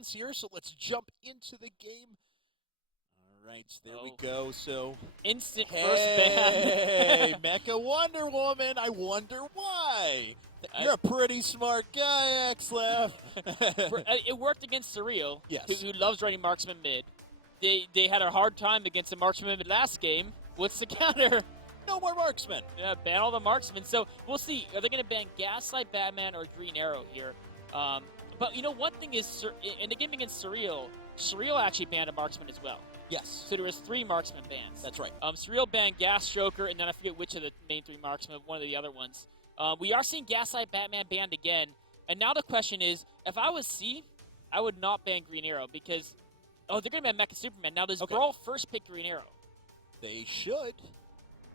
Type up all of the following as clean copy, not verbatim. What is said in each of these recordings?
bands here, so let's jump into the game. All right, there we go. So instant first ban. Hey, Mecha Wonder Woman. I wonder why. You're a pretty smart guy, Xlef. It worked against Surreal, Yes. who loves running marksman mid. They had a hard time against the marksman mid last game. What's the counter? No more marksmen. Yeah, ban all the marksmen. So we'll see. Are they going to ban Gaslight, Batman, or Green Arrow here? But you know, one thing is, in the game against Surreal actually banned a marksman as well. Yes. So there was 3 marksman bans. That's right. Surreal banned Gas Joker, and then I forget which of the main 3 marksmen, one of the other ones. We are seeing Gaslight Batman banned again. And now the question is, if I was C, I would not ban Green Arrow because, they're going to ban Mecha Superman. Now, does BrawL first pick Green Arrow? They should.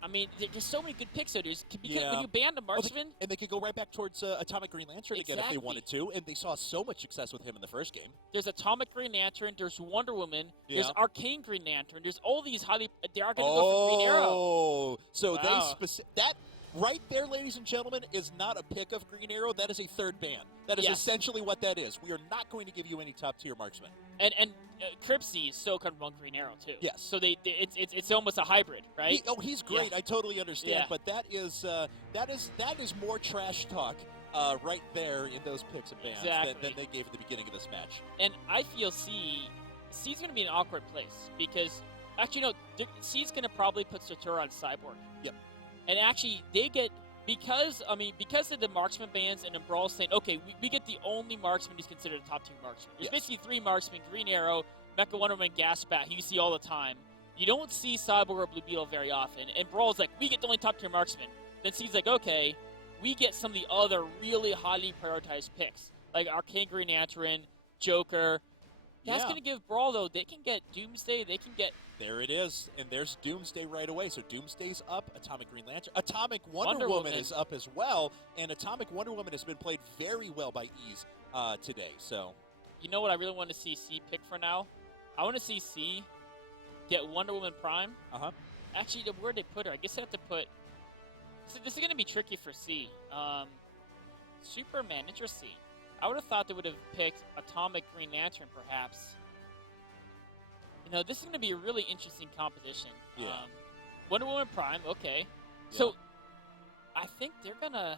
I mean, there's so many good picks. So when you ban the marksman, and they could go right back towards Atomic Green Lantern again if they wanted to, and they saw so much success with him in the first game. There's Atomic Green Lantern, there's Wonder Woman, there's Arcane Green Lantern, there's all these they are going to go for Green Arrow. Oh, so wow. that right there, ladies and gentlemen, is not a pick of Green Arrow. That is a third ban. That is essentially what that is. We are not going to give you any top tier marksmen. And Cripsy is so comfortable on Green Arrow too. Yes. So it's almost a hybrid, right? He's great. Yeah. I totally understand. But that is more trash talk right there in those picks and bans than they gave at the beginning of this match. And I feel C's going to be an awkward place because actually no, C's going to probably put Satura on Cyborg. Yep. And actually they get. Because of the marksman bans and BrawL saying, okay, we get the only marksman who's considered a top tier marksman. There's basically 3 marksmen: Green Arrow, Mecha Wonder Woman, Gas Bat, who you see all the time. You don't see Cyborg or Blue Beetle very often. And BrawL's like, we get the only top tier marksman. Then C's like, okay, we get some of the other really highly prioritized picks, like Arcane Green Lantern, Joker. That's going to give BrawL, though, they can get Doomsday, they can get... There it is, and there's Doomsday right away. So Doomsday's up, Atomic Green Lantern. Atomic Wonder Woman is up as well, and Atomic Wonder Woman has been played very well by Ease today. So, you know what I really want to see C pick for now? I want to see C get Wonder Woman Prime. Actually, where'd they put her? I guess I have to put... So this is going to be tricky for C. Superman, interesting. I would have thought they would have picked Atomic Green Lantern, perhaps. You know, this is going to be a really interesting composition. Yeah. Wonder Woman Prime, okay. Yeah. So, I think they're going to...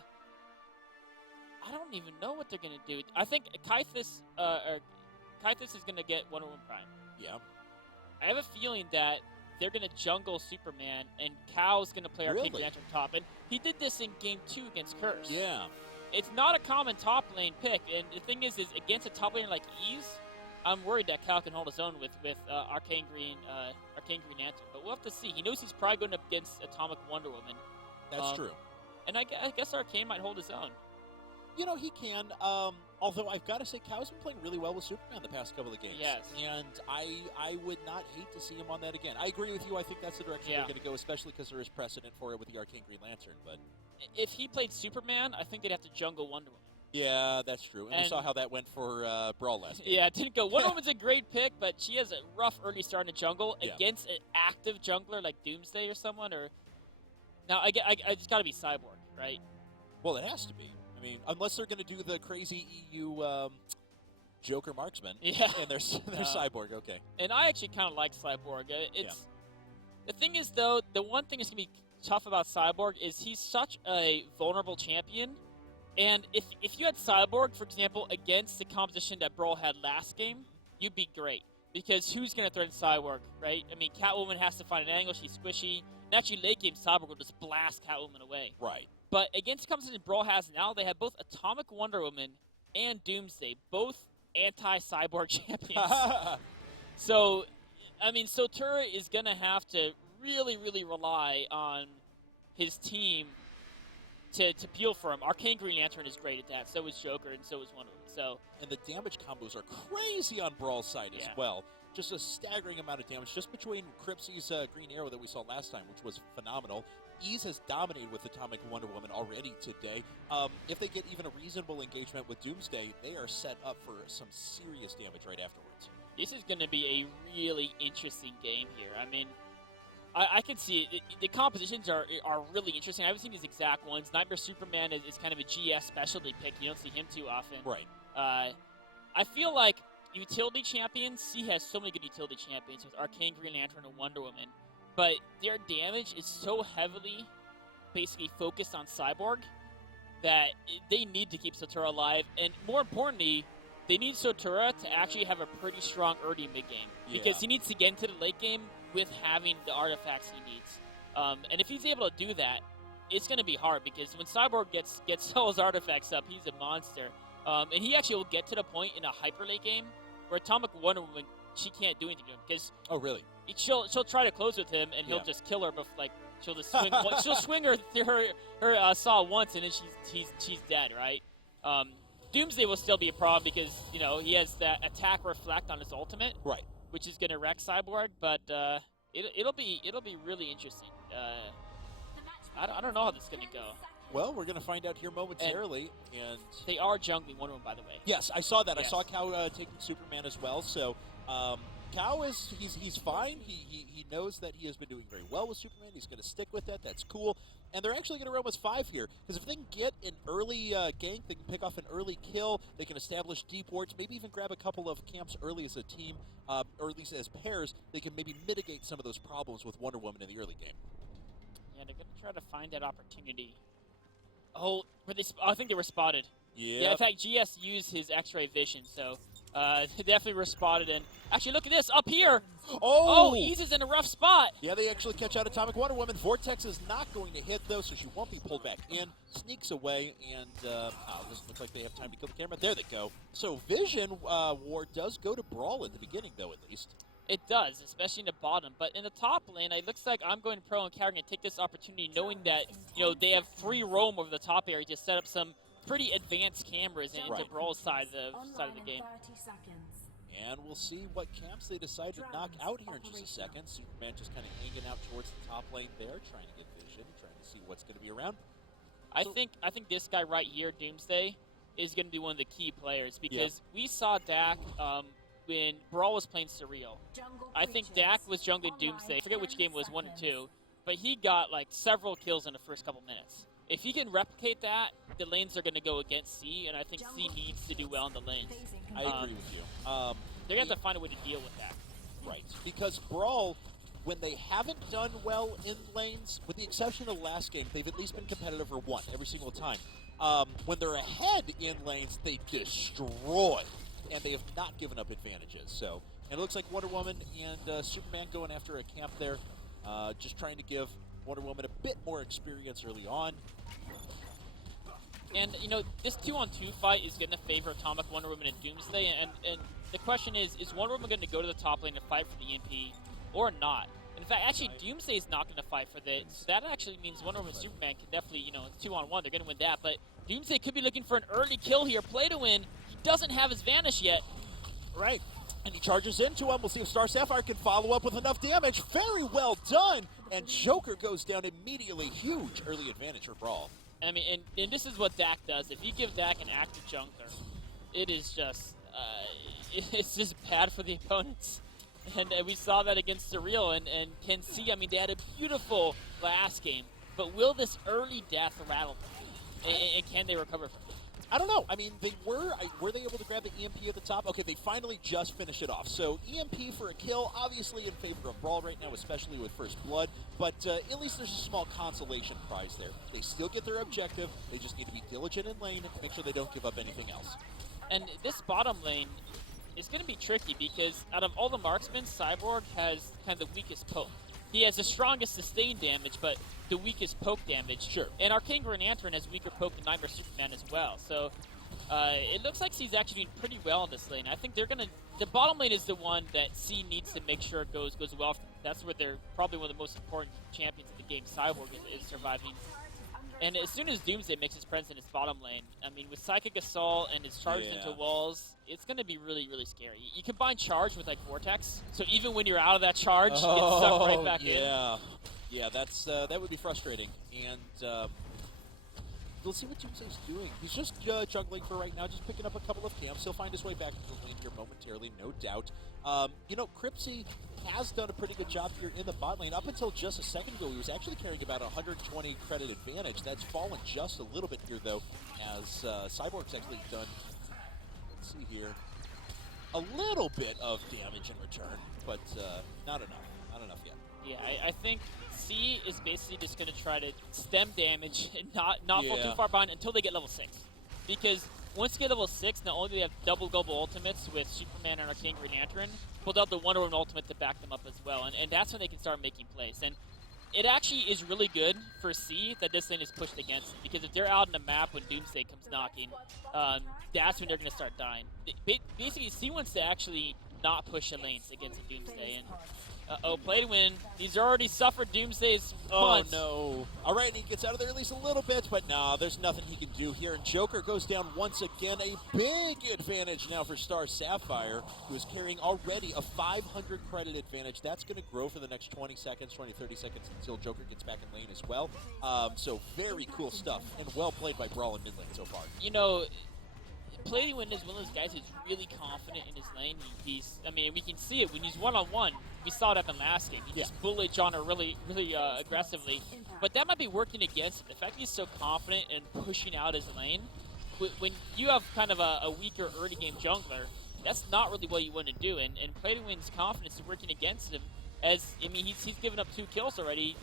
I don't even know what they're going to do. I think Kythus is going to get Wonder Woman Prime. Yeah. I have a feeling that they're going to jungle Superman, and Cal's going to play Arcane Green Lantern top. And he did this in Game 2 against Curse. Yeah. It's not a common top lane pick, and the thing is against a top laner like Ease, I'm worried that Cal can hold his own with Arcane Green Lantern. But we'll have to see. He knows he's probably going up against Atomic Wonder Woman. That's true. And I guess Arcane might hold his own. You know, he can. Although I've got to say, Cal's been playing really well with Superman the past couple of games. Yes. And I would not hate to see him on that again. I agree with you. I think that's the direction they're going to go, especially because there is precedent for it with the Arcane Green Lantern. But if he played Superman, I think they'd have to jungle Wonder Woman. Yeah, that's true. And we saw how that went for BrawL last game. Yeah, it didn't go. Wonder Woman's a great pick, but she has a rough early start in the jungle against an active jungler like Doomsday or someone. Now, it's got to be Cyborg, right? Well, it has to be. I mean, unless they're going to do the crazy EU Joker marksman. Yeah. And they're Cyborg, okay. And I actually kind of like Cyborg. The thing is, though, the one thing that's going to be tough about Cyborg is he's such a vulnerable champion. And if you had Cyborg, for example, against the composition that BrawL had last game, you'd be great. Because who's going to threaten Cyborg, right? I mean, Catwoman has to find an angle. She's squishy. And actually, late game, Cyborg will just blast Catwoman away. Right. But against the composition BrawL has now, they have both Atomic Wonder Woman and Doomsday, both anti-Cyborg champions. So, I mean, Sotura is going to have to really, really rely on his team to peel for him. Arcane Green Lantern is great at that. So is Joker, and so is Wonder Woman. So, and the damage combos are crazy on BrawL's side as well. Just a staggering amount of damage just between Cripsy's Green Arrow that we saw last time, which was phenomenal. Ease has dominated with Atomic Wonder Woman already today. If they get even a reasonable engagement with Doomsday, they are set up for some serious damage right afterwards. This is going to be a really interesting game here. I mean, I can see it. The compositions are really interesting. I haven't seen these exact ones. Nightmare Superman is kind of a GS specialty pick. You don't see him too often. Right. I feel like, utility champions, C has so many good utility champions with Arcane, Green Lantern, and Wonder Woman, but their damage is so heavily basically focused on Cyborg that they need to keep Sotura alive, and more importantly, they need Sotura to actually have a pretty strong early mid game because he needs to get into the late game with having the artifacts he needs. And if he's able to do that, it's going to be hard because when Cyborg gets all his artifacts up, he's a monster. And he actually will get to the point in a hyper late game where Atomic Wonder Woman, she can't do anything to him because she'll try to close with him and he'll just kill her, but like she'll just swing she'll swing her saw once and then she's dead, right? Doomsday will still be a problem because he has that attack reflect on his ultimate, right, which is going to wreck Cyborg, but it'll be really interesting. I don't know how this is going to go. Well, we're going to find out here momentarily. And they are jungling Wonder Woman, by the way. Yes, I saw that. Yes. I saw Cow taking Superman as well. So Cow he's fine. He knows that he has been doing very well with Superman. He's going to stick with that. That's cool. And they're actually going to run with 5 here because if they can get an early gank, they can pick off an early kill. They can establish deep wards, maybe even grab a couple of camps early as a team, or at least as pairs. They can maybe mitigate some of those problems with Wonder Woman in the early game. Yeah, they're going to try to find that opportunity. Oh, I think they were spotted. Yep. Yeah, in fact, GS used his X-ray vision, so they definitely were spotted. And actually, look at this up here. Oh, Ease is in a rough spot. Yeah, they actually catch out Atomic Wonder Woman. Vortex is not going to hit, though, so she won't be pulled back in. Sneaks away, and doesn't look like they have time to kill the camera. There they go. So Vision War does go to BrawL at the beginning, though, at least. It does, especially in the bottom. But in the top lane, it looks like I'm going pro and Cow are going to take this opportunity, knowing that they have free roam over the top area to set up some pretty advanced cameras into BrawL's side of the game. And we'll see what camps they decide to knock out here in just a second. Superman just kind of hanging out towards the top lane there, trying to get vision, trying to see what's going to be around. I think this guy right here, Doomsday, is going to be one of the key players because we saw Dak when BrawL was playing Surreal. I think Dak was jungling Doomsday. I forget which game it was, 1 or 2, but he got like several kills in the first couple minutes. If he can replicate that, the lanes are going to go against C, and I think C needs to do well in the lanes. I agree with you. They're going to have to find a way to deal with that. Right, because BrawL, when they haven't done well in lanes, with the exception of the last game, they've at least been competitive or won every single time. When they're ahead in lanes, they destroy, and they have not given up advantages. So, and it looks like Wonder Woman and Superman going after a camp there, just trying to give Wonder Woman a bit more experience early on. And, this 2-on-2 fight is going to favor Atomic Wonder Woman and Doomsday, and the question is Wonder Woman going to go to the top lane and fight for the EMP or not? In fact, actually, Doomsday is not going to fight for this. So that actually means Wonder Woman and Superman can definitely, it's 2-on-1. They're going to win that. But Doomsday could be looking for an early kill here, play to win. He doesn't have his Vanish yet. Right. And he charges into him. We'll see if Star Sapphire can follow up with enough damage. Very well done. And Joker goes down immediately. Huge early advantage for BrawL. I mean, and this is what Dak does. If you give Dak an active junker, it is just, it's just bad for the opponents. And we saw that against Surreal and can see, I mean, they had a beautiful last game. But will this early death rattle them? And can they recover from it? I don't know. I mean, were they able to grab the EMP at the top? Okay, they finally just finished it off. So EMP for a kill, obviously in favor of BrawL right now, especially with First Blood. But at least there's a small consolation prize there. They still get their objective. They just need to be diligent in lane and make sure they don't give up anything else. And this bottom lane is going to be tricky because out of all the marksmen, Cyborg has kind of the weakest poke. He has the strongest sustained damage, but the weakest poke damage. Sure. And Arcane Green Lantern has weaker poke than Nightmare Superman as well. So it looks like C's actually doing pretty well in this lane. I think they're going to... The bottom lane is the one that C needs to make sure goes well. That's where they're probably one of the most important champions of the game. Cyborg is surviving. And as soon as Doomsday makes his presence in his bottom lane, I mean, with Psychic Assault and his charge into walls, it's going to be really, really scary. You combine charge with, like, Vortex, so even when you're out of that charge, it's sucked right back in. Yeah, that's that would be frustrating. And let's see what Doomsday's doing. He's just juggling for right now, just picking up a couple of camps. He'll find his way back to the lane here momentarily, no doubt. Cripsy has done a pretty good job here in the bot lane. Up until just a second ago, he was actually carrying about 120 credit advantage. That's fallen just a little bit here, though, as Cyborg's actually done. Let's see here. a little bit of damage in return, but not enough. Not enough yet. Yeah, I think C is basically just going to try to stem damage and not fall too far behind until they get level 6. Because once you get level 6, not only do they have double global ultimates with Superman and Arcane Green Lantern, but they'll have the Wonder Woman ultimate to back them up as well. And that's when they can start making plays. And it actually is really good for C that this lane is pushed against them, because if they're out on the map when Doomsday comes knocking, that's when they're going to start dying. Basically, C wants to actually not push the lanes against a Doomsday. And play to win. He's already suffered Doomsday's punch. Oh, no. All right, he gets out of there at least a little bit, but no, there's nothing he can do here. And Joker goes down once again. A big advantage now for Star Sapphire, who is carrying already a 500 credit advantage. That's going to grow for the next 20 seconds, 20, 30 seconds until Joker gets back in lane as well. So very cool stuff, and well played by BrawL in mid lane so far. You know, Play to Win is one of those guys who's really confident in his lane. I mean, we can see it when he's one-on-one. We saw it happen last game. He just bullied Genre really aggressively. But that might be working against him. The fact he's so confident in pushing out his lane, when you have kind of a weaker early game jungler, that's not really what you want to do. And Play to Win's confidence is working against him. As I mean, he's given up 2 kills already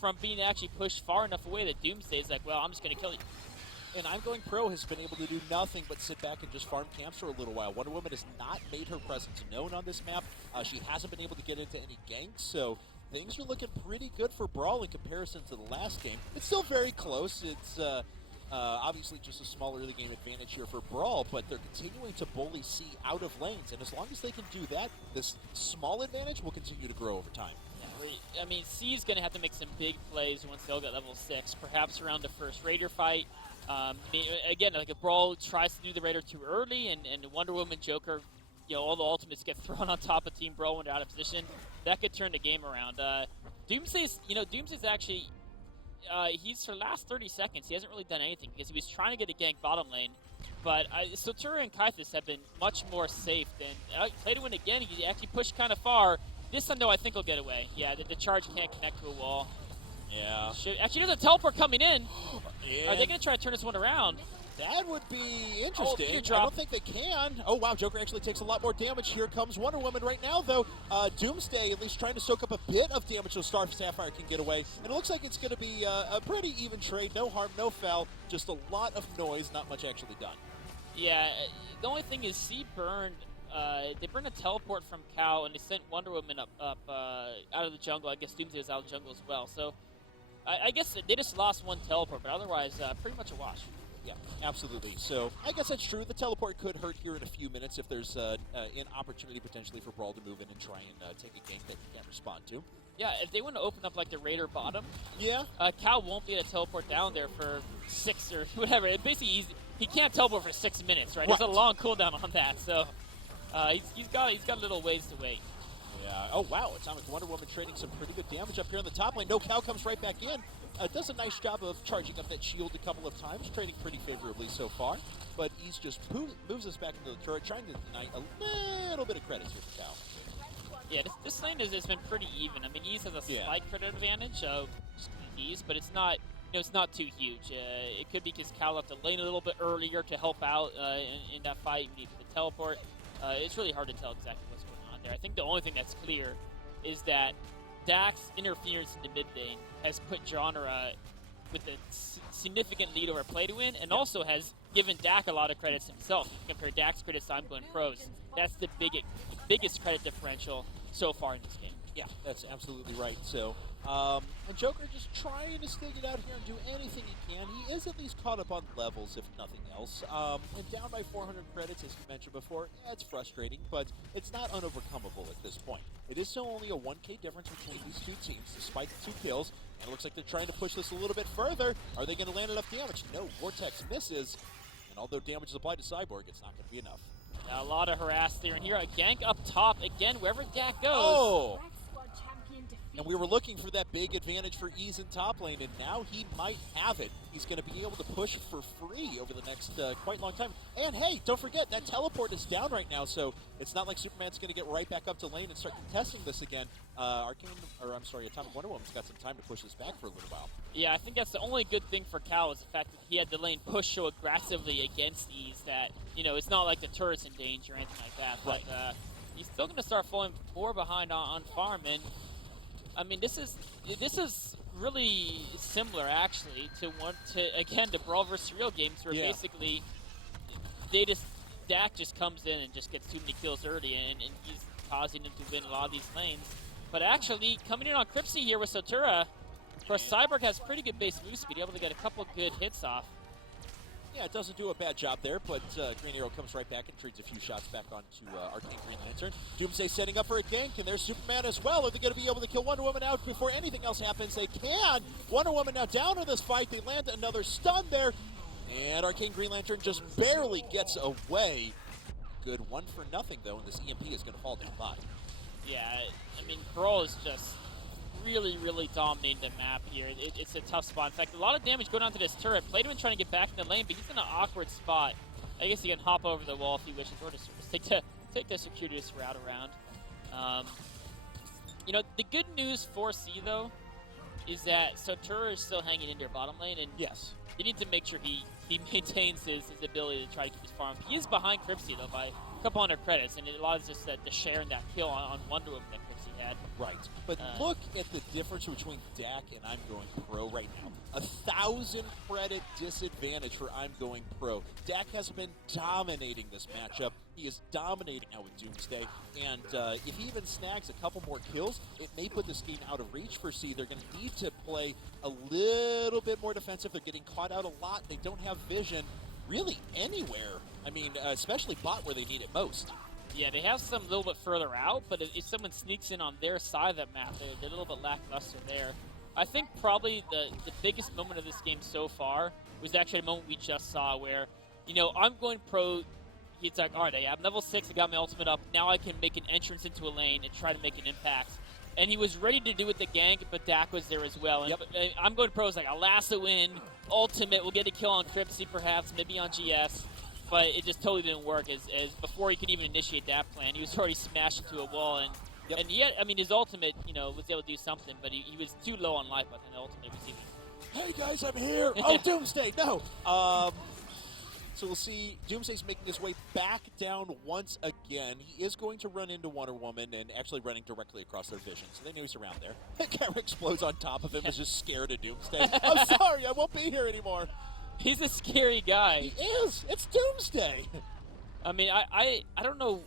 from being actually pushed far enough away that Doomsday is like, well, I'm just going to kill you. And I'm Going Pro has been able to do nothing but sit back and just farm camps for a little while. Wonder Woman has not made her presence known on this map. She hasn't been able to get into any ganks, so things are looking pretty good for BrawL in comparison to the last game. It's still very close. It's obviously just a small early game advantage here for BrawL, but they're continuing to bully C out of lanes, and as long as they can do that, this small advantage will continue to grow over time. I mean, C is going to have to make some big plays once they'll get level 6, perhaps around the first Raider fight. I mean, again, like if BrawL tries to do the Raider too early and Wonder Woman, Joker, all the ultimates get thrown on top of Team BrawL when they're out of position, that could turn the game around. Doomsday's actually, he's for the last 30 seconds, he hasn't really done anything because he was trying to get a gank bottom lane. But Sotura and Kaithus have been much more safe than Play to Win again. He actually pushed kind of far. This time, though, I think he'll get away. Yeah, the charge can't connect to a wall. Yeah. Actually, there's a teleport coming in. Yeah. Are they going to try to turn this one around? That would be interesting. Oh, I don't think they can. Oh, wow, Joker actually takes a lot more damage. Here comes Wonder Woman right now, though. Doomsday at least trying to soak up a bit of damage so Star Sapphire can get away. And it looks like it's going to be a pretty even trade. No harm, no foul. Just a lot of noise, not much actually done. Yeah, the only thing is C burned. They burned a teleport from Cow, and they sent Wonder Woman up out of the jungle. I guess Doomsday was out of the jungle as well. So I guess they just lost one teleport, but otherwise pretty much a wash. Yeah, absolutely. So I guess that's true. The teleport could hurt here in a few minutes if there's an opportunity potentially for BrawL to move in and try and take a gank that you can't respond to. Yeah, if they want to open up like the Raider bottom, Cal won't be able to teleport down there for 6 or whatever. Basically, he can't teleport for 6 minutes, right? There's a long cooldown on that, so he's got a little ways to wait. Yeah. Oh wow, Atomic Wonder Woman trading some pretty good damage up here on the top lane. No, Cal comes right back in. Does a nice job of charging up that shield a couple of times, trading pretty favorably so far. But he's just moves us back into the turret, trying to deny a little bit of credit here for Cal. Yeah, this lane has been pretty even. I mean, Ease has a slight credit advantage of Ease, but it's not it's not too huge. It could be because Cal left the lane a little bit earlier to help out in that fight. We need the teleport. It's really hard to tell exactly what's going on there. I think the only thing that's clear is that Dak's interference in the mid lane has put Genre with a significant lead over Play to Win, and also has given Dak a lot of credits himself. If you compare Dak's credits to I'm Going Pros, that's the biggest credit differential so far in this game. Yeah, that's absolutely right. So, and Joker just trying to stick it out here and do anything he can. He is at least caught up on levels, if nothing else. And down by 400 credits, as you mentioned before, it's frustrating, but it's not unovercomable at this point. It is still only a 1K difference between these two teams, despite the 2 kills. And it looks like they're trying to push this a little bit further. Are they going to land enough damage? No, Vortex misses. And although damage is applied to Cyborg, it's not going to be enough. Now, a lot of harass there. And here, a gank up top. Again, wherever Dak goes. Oh! And we were looking for that big advantage for Ease in top lane, and now he might have it. He's going to be able to push for free over the next quite long time. And hey, don't forget, that teleport is down right now, so it's not like Superman's going to get right back up to lane and start contesting this again. Atomic Wonder Woman's got some time to push this back for a little while. Yeah, I think that's the only good thing for Cal is the fact that he had the lane push so aggressively against Ease that, it's not like the turret's in danger or anything like that. But he's still going to start falling more behind on farm, and I mean, this is really similar actually to BrawL vs. Real games where basically Dak just comes in and just gets too many kills early, and he's causing him to win a lot of these lanes. But actually, coming in on Cripsy here with Sotura, of course, Cyborg has pretty good base move speed, able to get a couple good hits off. Yeah, it doesn't do a bad job there, but Green Arrow comes right back and trades a few shots back onto Arcane Green Lantern. Doomsday setting up for a gank, and there's Superman as well. Are they going to be able to kill Wonder Woman out before anything else happens? They can! Wonder Woman now down in this fight. They land another stun there, and Arcane Green Lantern just barely gets away. Good 1 for nothing, though, and this EMP is going to fall down bottom. Yeah, I mean, BrawL is just really, really dominating the map here. It's a tough spot. In fact, a lot of damage going onto this turret. Playedman trying to get back in the lane, but he's in an awkward spot. I guess he can hop over the wall if he wishes, or just take the circuitous route around. The good news for C, though, is that Sotura is still hanging in their bottom lane, and yes, you need to make sure he maintains his ability to try to keep his farm. He is behind Cripsy, though, by a couple hundred credits, and a lot of just the sharing that kill on Wonder Woman that Cripsy had. Right, but look at the difference between Dak and I'm Going Pro right now. 1,000 credit disadvantage for I'm Going Pro. Dak has been dominating this matchup. He is dominating now with Doomsday, and if he even snags a couple more kills, it may put this game out of reach for C. They're going to need to play a little bit more defensive. They're getting caught out a lot. They don't have vision really anywhere. I mean, especially bot where they need it most. Yeah, they have some a little bit further out, but if someone sneaks in on their side of that map, they're a little bit lackluster there. I think probably the biggest moment of this game so far was actually a moment we just saw where, I'm Going Pro. He's like, all right, I'm level 6, I got my ultimate up, now I can make an entrance into a lane and try to make an impact. And he was ready to do it the gank, but Dak was there as well. And I'm Going Pro is like, a lasso in, ultimate, we'll get a kill on Cripsy perhaps, maybe on GS. But it just totally didn't work, as before he could even initiate that plan, he was already smashed into a wall, and yet, I mean, his ultimate, was able to do something, but he was too low on life by the time the ultimate was even. Hey guys, I'm here! Oh, Doomsday, no! So we'll see Doomsday's making his way back down once again. He is going to run into Wonder Woman and actually running directly across their vision, so they knew he's around there. The camera explodes on top of him, is just scared of Doomsday. I'm sorry, I won't be here anymore. He's a scary guy. He is. It's Doomsday. I mean, I don't know.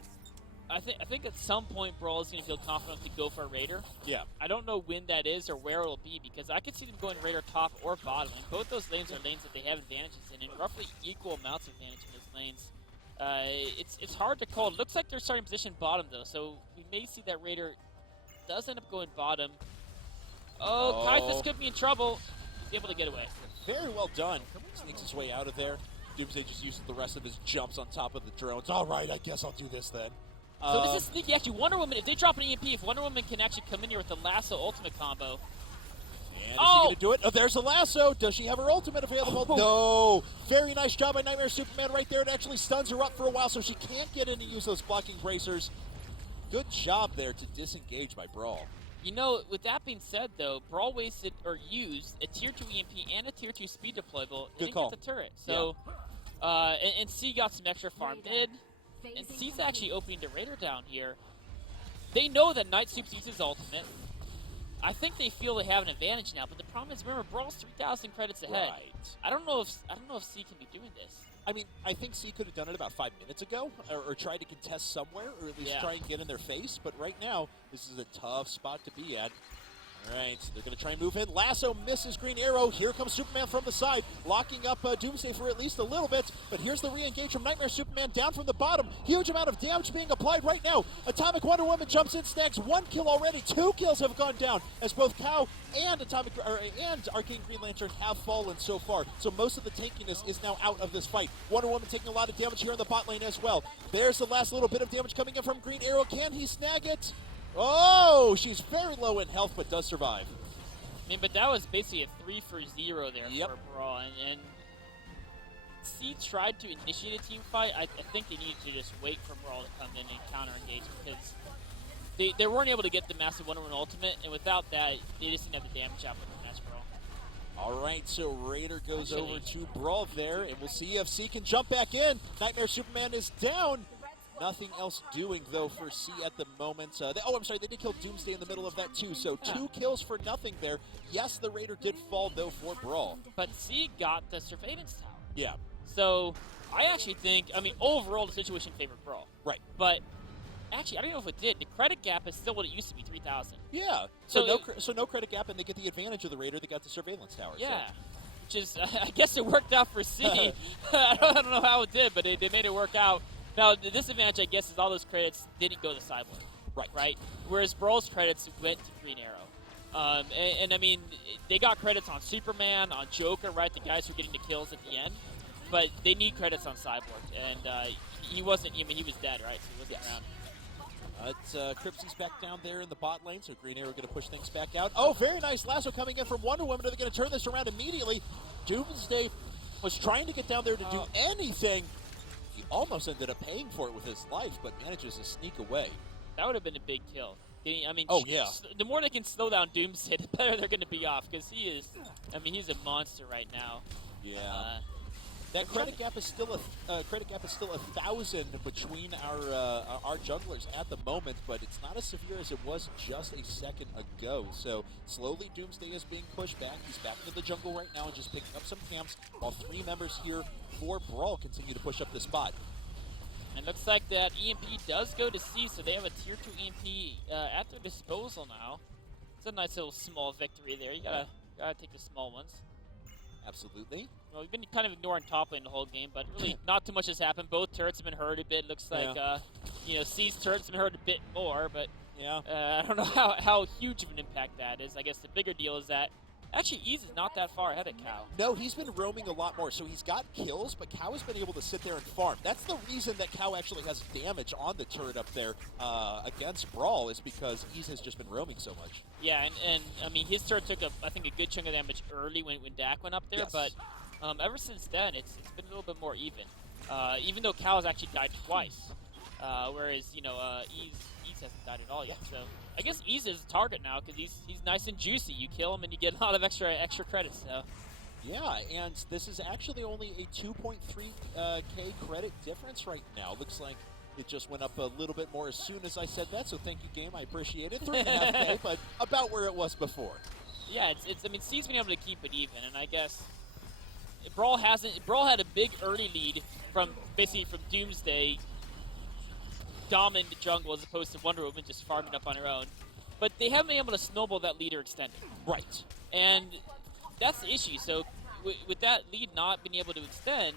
I think at some point BrawL is going to feel confident to go for a Raider. Yeah. I don't know when that is or where it'll be, because I could see them going Raider top or bottom. And both those lanes are lanes that they have advantages in, and roughly equal amounts of advantage in those lanes. It's hard to call. It looks like they're starting position bottom, though, so we may see that Raider does end up going bottom. Oh, Kaifus could be in trouble. He's able to get away. Very well done. Sneaks his way out of there. Doomsday just uses the rest of his jumps on top of the drones. All right, I guess I'll do this then. So this is sneaky. Actually, Wonder Woman, if they drop an EMP, if Wonder Woman can actually come in here with the lasso ultimate combo. And is she going to do it? Oh, there's a lasso. Does she have her ultimate available? No. Very nice job by Nightmare Superman right there. It actually stuns her up for a while, so she can't get in and use those blocking bracers. Good job there to disengage by BrawL. With that being said, though, BrawL wasted or used a Tier 2 EMP and a Tier 2 speed deployable. Good call. The turret. So, and C got some extra farm mid, and C's actually opening the Raider down here. They know that Night Soups uses ultimate. I think they feel they have an advantage now, but the problem is, remember, BrawL's 3,000 credits ahead. Right. I don't know if C can be doing this. I mean, I think C could have done it about 5 minutes ago, or tried to contest somewhere, or at least try and get in their face. But right now, this is a tough spot to be at. All right, they're going to try and move in. Lasso misses Green Arrow. Here comes Superman from the side, locking up Doomsday for at least a little bit. But here's the re-engage from Nightmare Superman down from the bottom. Huge amount of damage being applied right now. Atomic Wonder Woman jumps in, snags 1 kill already. 2 kills have gone down as both Cow and Arcane Green Lantern have fallen so far. So most of the tankiness is now out of this fight. Wonder Woman taking a lot of damage here in the bot lane as well. There's the last little bit of damage coming in from Green Arrow. Can he snag it? Oh, she's very low in health, but does survive. I mean, but that was basically a 3 for 0 there Yep. for BrawL. And C tried to initiate a team fight. I think they needed to just wait for BrawL to come in and counter engage because they weren't able to get the massive Wonder Woman ultimate, and without that, they just didn't have the damage output from Match BrawL. All right, so Raider goes over to BrawL there, and we'll see if C can jump back in. Nightmare Superman is down. Nothing else doing, though, for C at the moment. I'm sorry, they did kill Doomsday in the middle of that, too. So 2 kills for nothing there. Yes, the Raider did fall, though, for BrawL. But C got the Surveillance Tower. Yeah. So I actually think, I mean, overall, the situation favored BrawL. Right. But actually, I don't know if it did. The credit gap is still what it used to be, 3,000. Yeah. So no credit gap, and they get the advantage of the Raider. They got the Surveillance Tower. Yeah. So. Which is, I guess it worked out for C. I don't know how it did, but they made it work out. Now, the disadvantage, I guess, is all those credits didn't go to Cyborg. Right? Whereas BrawL's credits went to Green Arrow. And I mean, they got credits on Superman, on Joker, right? The guys who are getting the kills at the end. But they need credits on Cyborg. And he wasn't, I mean, he was dead, right? So he wasn't around. Cripsy's back down there in the bot lane, so Green Arrow going to push things back out. Oh, very nice lasso coming in from Wonder Woman. Are they going to turn this around immediately? Doomsday was trying to get down there to do anything. He almost ended up paying for it with his life, but manages to sneak away. That would have been a big kill. I mean, yeah. The more they can slow down Doomsday, the better they're going to be off, because he is, I mean, he's a monster right now. Yeah. That credit gap is still 1,000 between our junglers at the moment, but it's not as severe as it was just a second ago. So slowly Doomsday is being pushed back. He's back into the jungle right now and just picking up some camps, while 3 members here for BrawL continue to push up the spot. And looks like that EMP does go to C, so they have a tier 2 EMP at their disposal now. It's a nice little small victory there. You gotta take the small ones. Absolutely. Well, we've been kind of ignoring top lane the whole game, but really not too much has happened. Both turrets have been hurt a bit. Looks like, C's turrets have been hurt a bit more, but I don't know how huge of an impact that is. I guess the bigger deal is that actually Ease is not that far ahead of Cow. No, he's been roaming a lot more, so he's got kills, but Cow has been able to sit there and farm. That's the reason that Cow actually has damage on the turret up there against BrawL, is because Ease has just been roaming so much. Yeah, and I mean, his turret took, I think, a good chunk of damage early when Dak went up there, but ever since then, it's been a little bit more even though Cow has actually died twice, whereas, Ease hasn't died at all yet. So I guess Ease is a target now because he's nice and juicy. You kill him and you get a lot of extra credits. So. Yeah, and this is actually only a 2.3K credit difference right now. Looks like it just went up a little bit more as soon as I said that, so thank you, game. I appreciate it. 3.5K, but about where it was before. Yeah, I mean, C's been able to keep it even, and I guess BrawL had a big early lead from Doomsday dominating the jungle as opposed to Wonder Woman just farming up on her own. But they haven't been able to snowball that lead or extend it. Right. And that's the issue. So with that lead not being able to extend,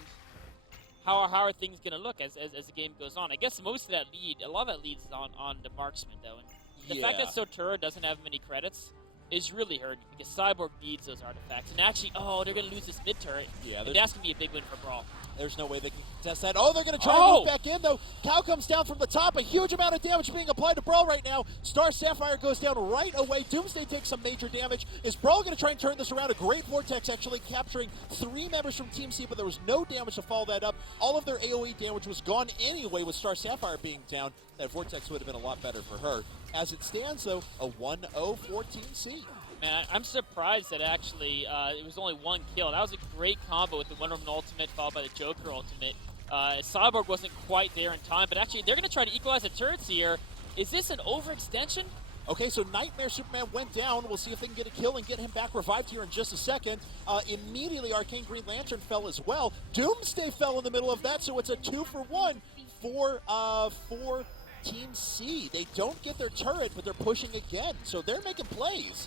how are things going to look as the game goes on? I guess most of that lead, a lot of that lead is on the marksman, though. And the fact that Sotura doesn't have many credits is really hurting because Cyborg needs those artifacts. And actually, they're going to lose this mid turret. Yeah, and that's going to be a big win for BrawL. There's no way they can contest that. Oh, they're going to try to move back in, though. Cow comes down from the top. A huge amount of damage being applied to BrawL right now. Star Sapphire goes down right away. Doomsday takes some major damage. Is BrawL going to try and turn this around? A great Vortex actually capturing 3 members from Team C, but there was no damage to follow that up. All of their AoE damage was gone anyway with Star Sapphire being down. That Vortex would have been a lot better for her. As it stands, though, a 1-0 for Team C. Man, I'm surprised that actually it was only 1 kill. That was a great combo with the Wonder Woman ultimate followed by the Joker ultimate. Cyborg wasn't quite there in time, but actually they're going to try to equalize the turrets here. Is this an overextension? Okay, so Nightmare Superman went down. We'll see if they can get a kill and get him back revived here in just a second. Immediately, Arcane Green Lantern fell as well. Doomsday fell in the middle of that, so it's a 2-for-1 for Team C. They don't get their turret, but they're pushing again, so they're making plays.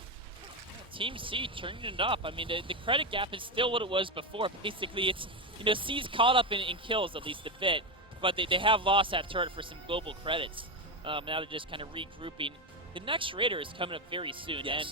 Team C turning it up. I mean, the credit gap is still what it was before. Basically, it's, C's caught up in kills at least a bit, but they have lost that turret for some global credits. Now they're just kind of regrouping. The next Raider is coming up very soon, and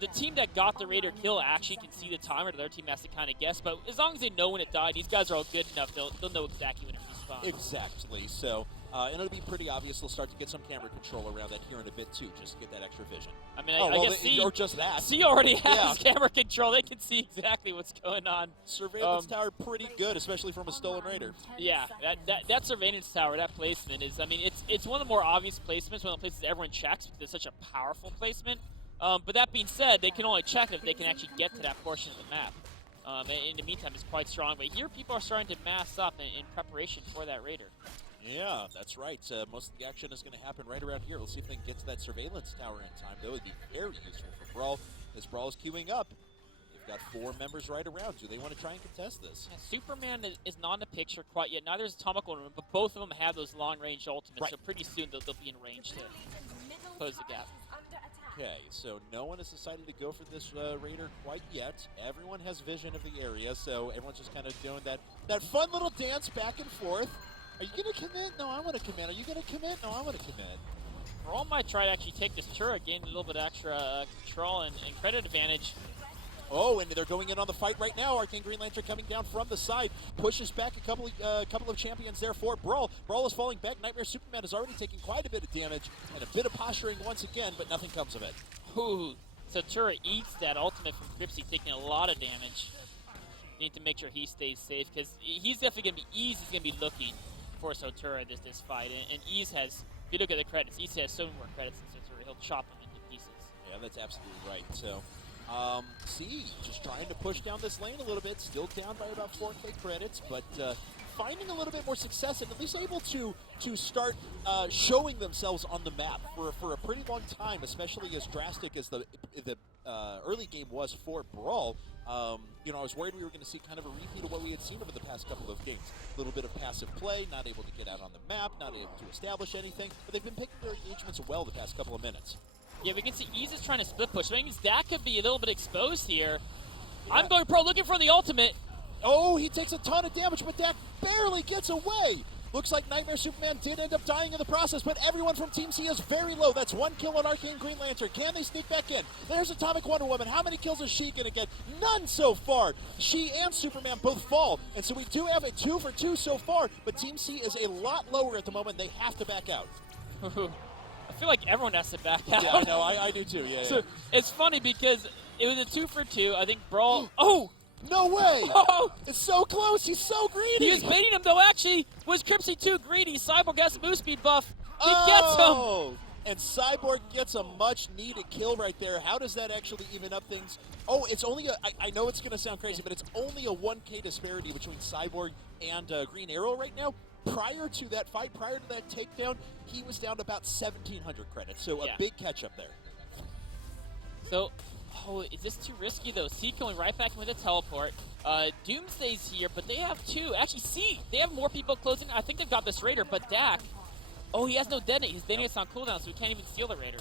the team that got the Raider kill actually can see the timer. The other team has to kind of guess, but as long as they know when it died, these guys are all good enough. They'll know exactly when it respawned. Exactly. So And it'll be pretty obvious they'll start to get some camera control around that here in a bit, too, just to get that extra vision. I mean, I guess C, or just that. C already has camera control. They can see exactly what's going on. Surveillance tower pretty good, especially from a stolen raider. Yeah, that surveillance tower, that placement is, I mean, it's one of the more obvious placements, one of the places everyone checks because it's such a powerful placement. But that being said, they can only check it if they can actually get to that portion of the map. In the meantime, it's quite strong. But here, people are starting to mass up in preparation for that raider. Yeah, that's right. Most of the action is going to happen right around here. Let's see if they can get to that surveillance tower in time. That would be very useful for BrawL, as BrawL is queuing up. They've got 4 members right around. Do they want to try and contest this? Yeah, Superman is not in the picture quite yet. Neither is Atomic Wonder Woman, but both of them have those long-range ultimates, right. so pretty soon they'll be in range to close the gap. Okay, so no one has decided to go for this raider quite yet. Everyone has vision of the area, so everyone's just kind of doing that fun little dance back and forth. Are you going to commit? No, I want to commit. Are you going to commit? No, I want to commit. BrawL might try to actually take this turret, gain a little bit extra control and credit advantage. Oh, and they're going in on the fight right now. Arcane Green Lantern coming down from the side, pushes back a couple of champions there for BrawL. BrawL is falling back. Nightmare Superman is already taking quite a bit of damage and a bit of posturing once again, but nothing comes of it. Ooh, so turret eats that ultimate from Cripsy, taking a lot of damage. You need to make sure he stays safe because he's definitely going to be Ease. He's going to be looking for Sotura this fight, and Ease has. If you look at the credits, Ease has so many more credits than Sotura. He'll chop him into pieces. Yeah, that's absolutely right. So. C just trying to push down this lane a little bit, still down by about 4K credits, but finding a little bit more success and at least able to start showing themselves on the map for a pretty long time, especially as drastic as the early game was for BrawL. You know, I was worried we were going to see kind of a repeat of what we had seen over the past couple of games. A little bit of passive play, not able to get out on the map, not able to establish anything, but they've been picking their engagements well the past couple of minutes. Yeah, we can see Ease is trying to split push. That means that could be a little bit exposed here. Yeah. I'm going pro, looking for the ultimate. Oh, he takes a ton of damage, but that barely gets away. Looks like Nightmare Superman did end up dying in the process, but everyone from Team C is very low. That's 1 kill on Arcane Green Lantern. Can they sneak back in? There's Atomic Wonder Woman. How many kills is she going to get? None so far. She and Superman both fall, and so we do have a 2 for 2 so far, but Team C is a lot lower at the moment. They have to back out. I feel like everyone has to back out. Yeah, I know. I do too. Yeah. So it's funny because it was a 2 for 2. I think BrawL. Oh! No way! Oh! It's so close. He's so greedy. He was baiting him though. Actually, was Cripsy too greedy? Cyborg has a move speed buff. He gets him. And Cyborg gets a much-needed kill right there. How does that actually even up things? Oh, it's only I know it's going to sound crazy, but it's only a 1K disparity between Cyborg and Green Arrow right now. Prior to that fight, prior to that takedown, he was down to about 1,700 credits. So a big catch-up there. So, is this too risky, though? C going right back in with a teleport. Doomsday's here, but they have 2. Actually, C, they have more people closing. I think they've got this Raider, but Dak, he has no detonate. His detonate's on cooldown, so he can't even steal the Raider.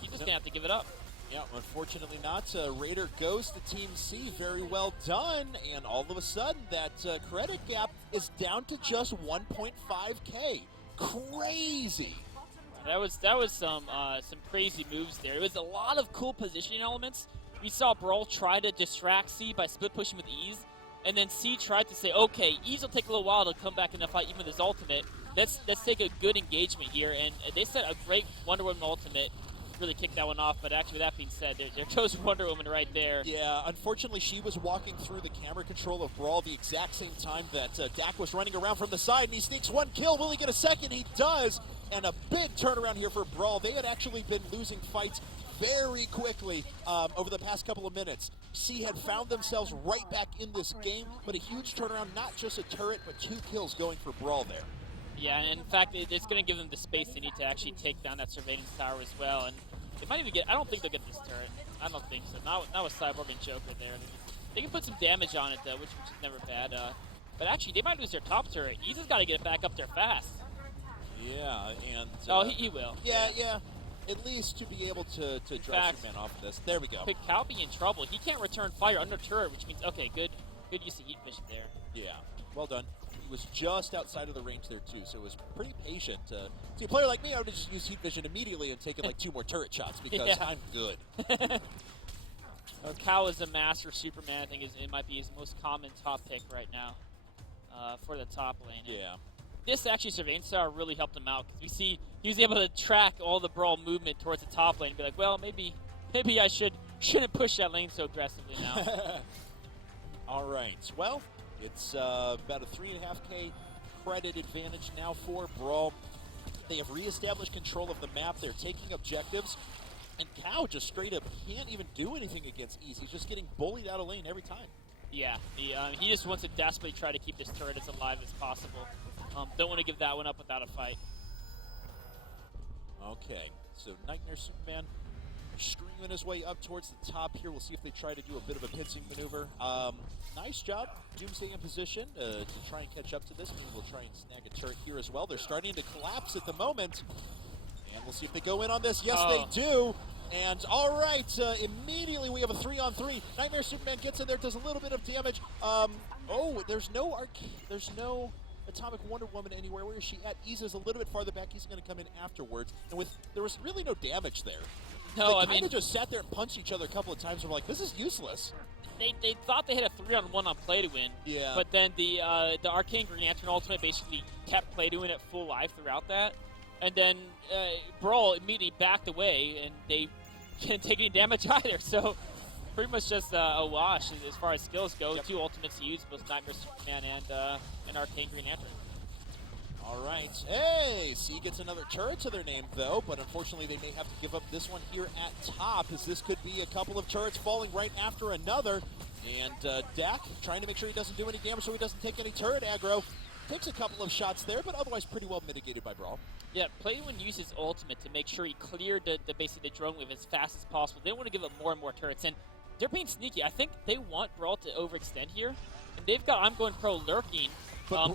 He's just going to have to give it up. Yeah, unfortunately not. Raider goes to Team C. Very well done. And all of a sudden, that credit gap is down to just 1.5K. Crazy. That was some crazy moves there. It was a lot of cool positioning elements. We saw BrawL try to distract C by split pushing with Ease, and then C tried to say, okay, Ease will take a little while to come back in the fight, even with his ultimate. Let's take a good engagement here, and they set a great Wonder Woman ultimate. Really kicked that one off, but actually, with that being said, there goes Wonder Woman right there. Yeah, unfortunately, she was walking through the camera control of BrawL the exact same time that Dak was running around from the side, and he sneaks 1 kill. Will he get a second? He does, and a big turnaround here for BrawL. They had actually been losing fights very quickly over the past couple of minutes. C had found themselves right back in this game, but a huge turnaround, not just a turret, but 2 kills going for BrawL there. Yeah, and in fact, it's going to give them the space they need to actually take down that surveillance tower as well. And they might even get, I don't think they'll get this turret. I don't think so. Not with Cyborg and Joker there. They can put some damage on it, though, which is never bad. But actually, they might lose their top turret. He's just got to get it back up there fast. Yeah, and... he will. Yeah. At least to be able to drive Superman off of this. There we go. Could Cal be in trouble? He can't return fire under turret, which means, okay, good use of heat vision there. Yeah, well done. He was just outside of the range there, too, so it was pretty patient. See, a player like me, I would have just used heat vision immediately and taken, like, 2 more turret shots because I'm good. Cal is a master Superman. I think it might be his most common top pick right now for the top lane. Yeah. this actually Surveillance Star really helped him out because we see he was able to track all the BrawL movement towards the top lane and be like, well, maybe I shouldn't push that lane so aggressively now. All right. Well, it's about a 3.5K credit advantage now for BrawL. They have reestablished control of the map. They're taking objectives. And Cow just straight up can't even do anything against Ease. He's just getting bullied out of lane every time. Yeah, he just wants to desperately try to keep this turret as alive as possible. Don't want to give that one up without a fight. Okay, so Nightmare Superman screaming his way up towards the top here. We'll see if they try to do a bit of a pincing maneuver. Nice job, Doomsday in position to try and catch up to this. Maybe we'll try and snag a turret here as well. They're starting to collapse at the moment. And we'll see if they go in on this. Yes, they do. And all right, immediately we have a 3-on-3. Nightmare Superman gets in there, does a little bit of damage. There's no Atomic Wonder Woman anywhere. Where is she at? Ease is a little bit farther back. He's going to come in afterwards. And there was really no damage there. No, they kind of just sat there and punched each other a couple of times. We're like, this is useless. They thought they had a 3-on-1 on Play to Win. Yeah. But then the Arcane Green Lantern Ultimate basically kept Play to Win at full life throughout that. And then BrawL immediately backed away, and they didn't take any damage either. So pretty much just a wash as far as skills go. Yep. 2 ultimates used, both Nightmare Superman and Arcane Green Lantern. All right. Hey, C gets another turret to their name, though, but unfortunately they may have to give up this one here at top, as this could be a couple of turrets falling right after another. And Dak trying to make sure he doesn't do any damage so he doesn't take any turret aggro. Takes a couple of shots there, but otherwise pretty well mitigated by BrawL. Yeah, Play-When uses ultimate to make sure he cleared basically the drone wave as fast as possible. They don't want to give up more and more turrets, and they're being sneaky. I think they want BrawL to overextend here, and they've got I'm Going Pro lurking.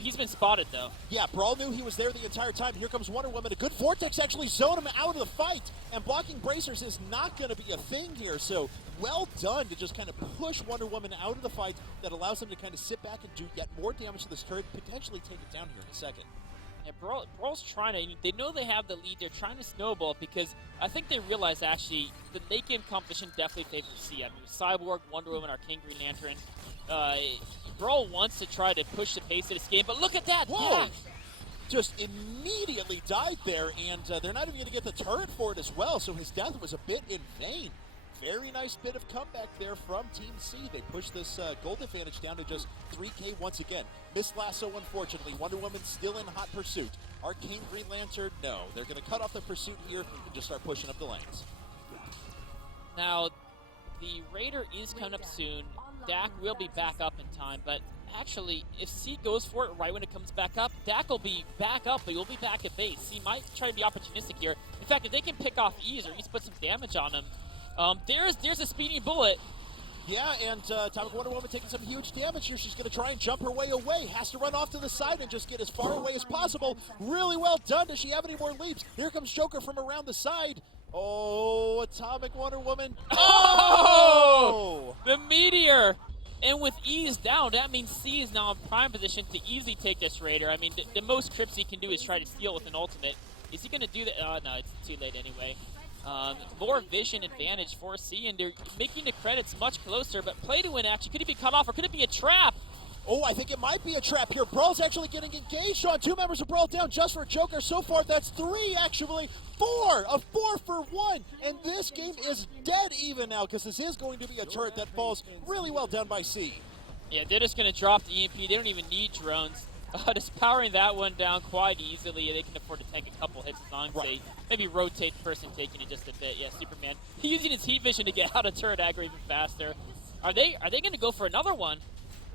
He's been spotted, though. Yeah, BrawL knew he was there the entire time. Here comes Wonder Woman. A good Vortex actually zoned him out of the fight, and blocking bracers is not going to be a thing here. So well done to just kind of push Wonder Woman out of the fight. That allows them to kind of sit back and do yet more damage to this turret, potentially take it down here in a second. Yeah, BrawL's trying to, they know they have the lead, they're trying to snowball because I think they realize actually the late game competition definitely favors C. I mean, Cyborg, Wonder Woman, Arcane Green Lantern. BrawL wants to try to push the pace of this game, but look at that! Whoa! Just immediately died there, and they're not even going to get the turret for it as well, so his death was a bit in vain. Very nice bit of comeback there from Team C. They pushed this gold advantage down to just 3K once again. Miss Lasso, unfortunately. Wonder Woman still in hot pursuit. Arcane Green Lantern, no. They're going to cut off the pursuit here and just start pushing up the lanes. Now, the Raider is coming up soon. Dak will be back up in time, but actually, if C goes for it right when it comes back up, Dak will be back up, but he'll be back at base. C might try to be opportunistic here. In fact, if they can pick off Ease or Ease put some damage on him, there's a speeding bullet. Yeah, and Atomic Wonder Woman taking some huge damage here. She's going to try and jump her way away. Has to run off to the side and just get as far away as possible. Really well done. Does she have any more leaps? Here comes Joker from around the side. Oh, Atomic Wonder Woman. Oh! The Meteor! And with Ease down, that means C is now in prime position to easily take this Raider. I mean, the most Crips he can do is try to steal with an ultimate. Is he going to do that? No, it's too late anyway. More vision advantage for C, and they're making the credits much closer, but Play to Win actually, could it be cut off, or could it be a trap? Oh, I think it might be a trap here. BrawL's actually getting engaged on 2 members of BrawL down just for Joker. So far, that's 3, actually. 4 of 4 for 1. And this game is dead even now, because this is going to be a turret that falls really well done by C. Yeah, they're just going to drop the EMP. They don't even need drones. Just powering that one down quite easily. They can afford to tank a couple hits as long as they maybe rotate the person taking it just a bit. Yeah, Superman using his heat vision to get out of turret aggro even faster. Are they going to go for another one?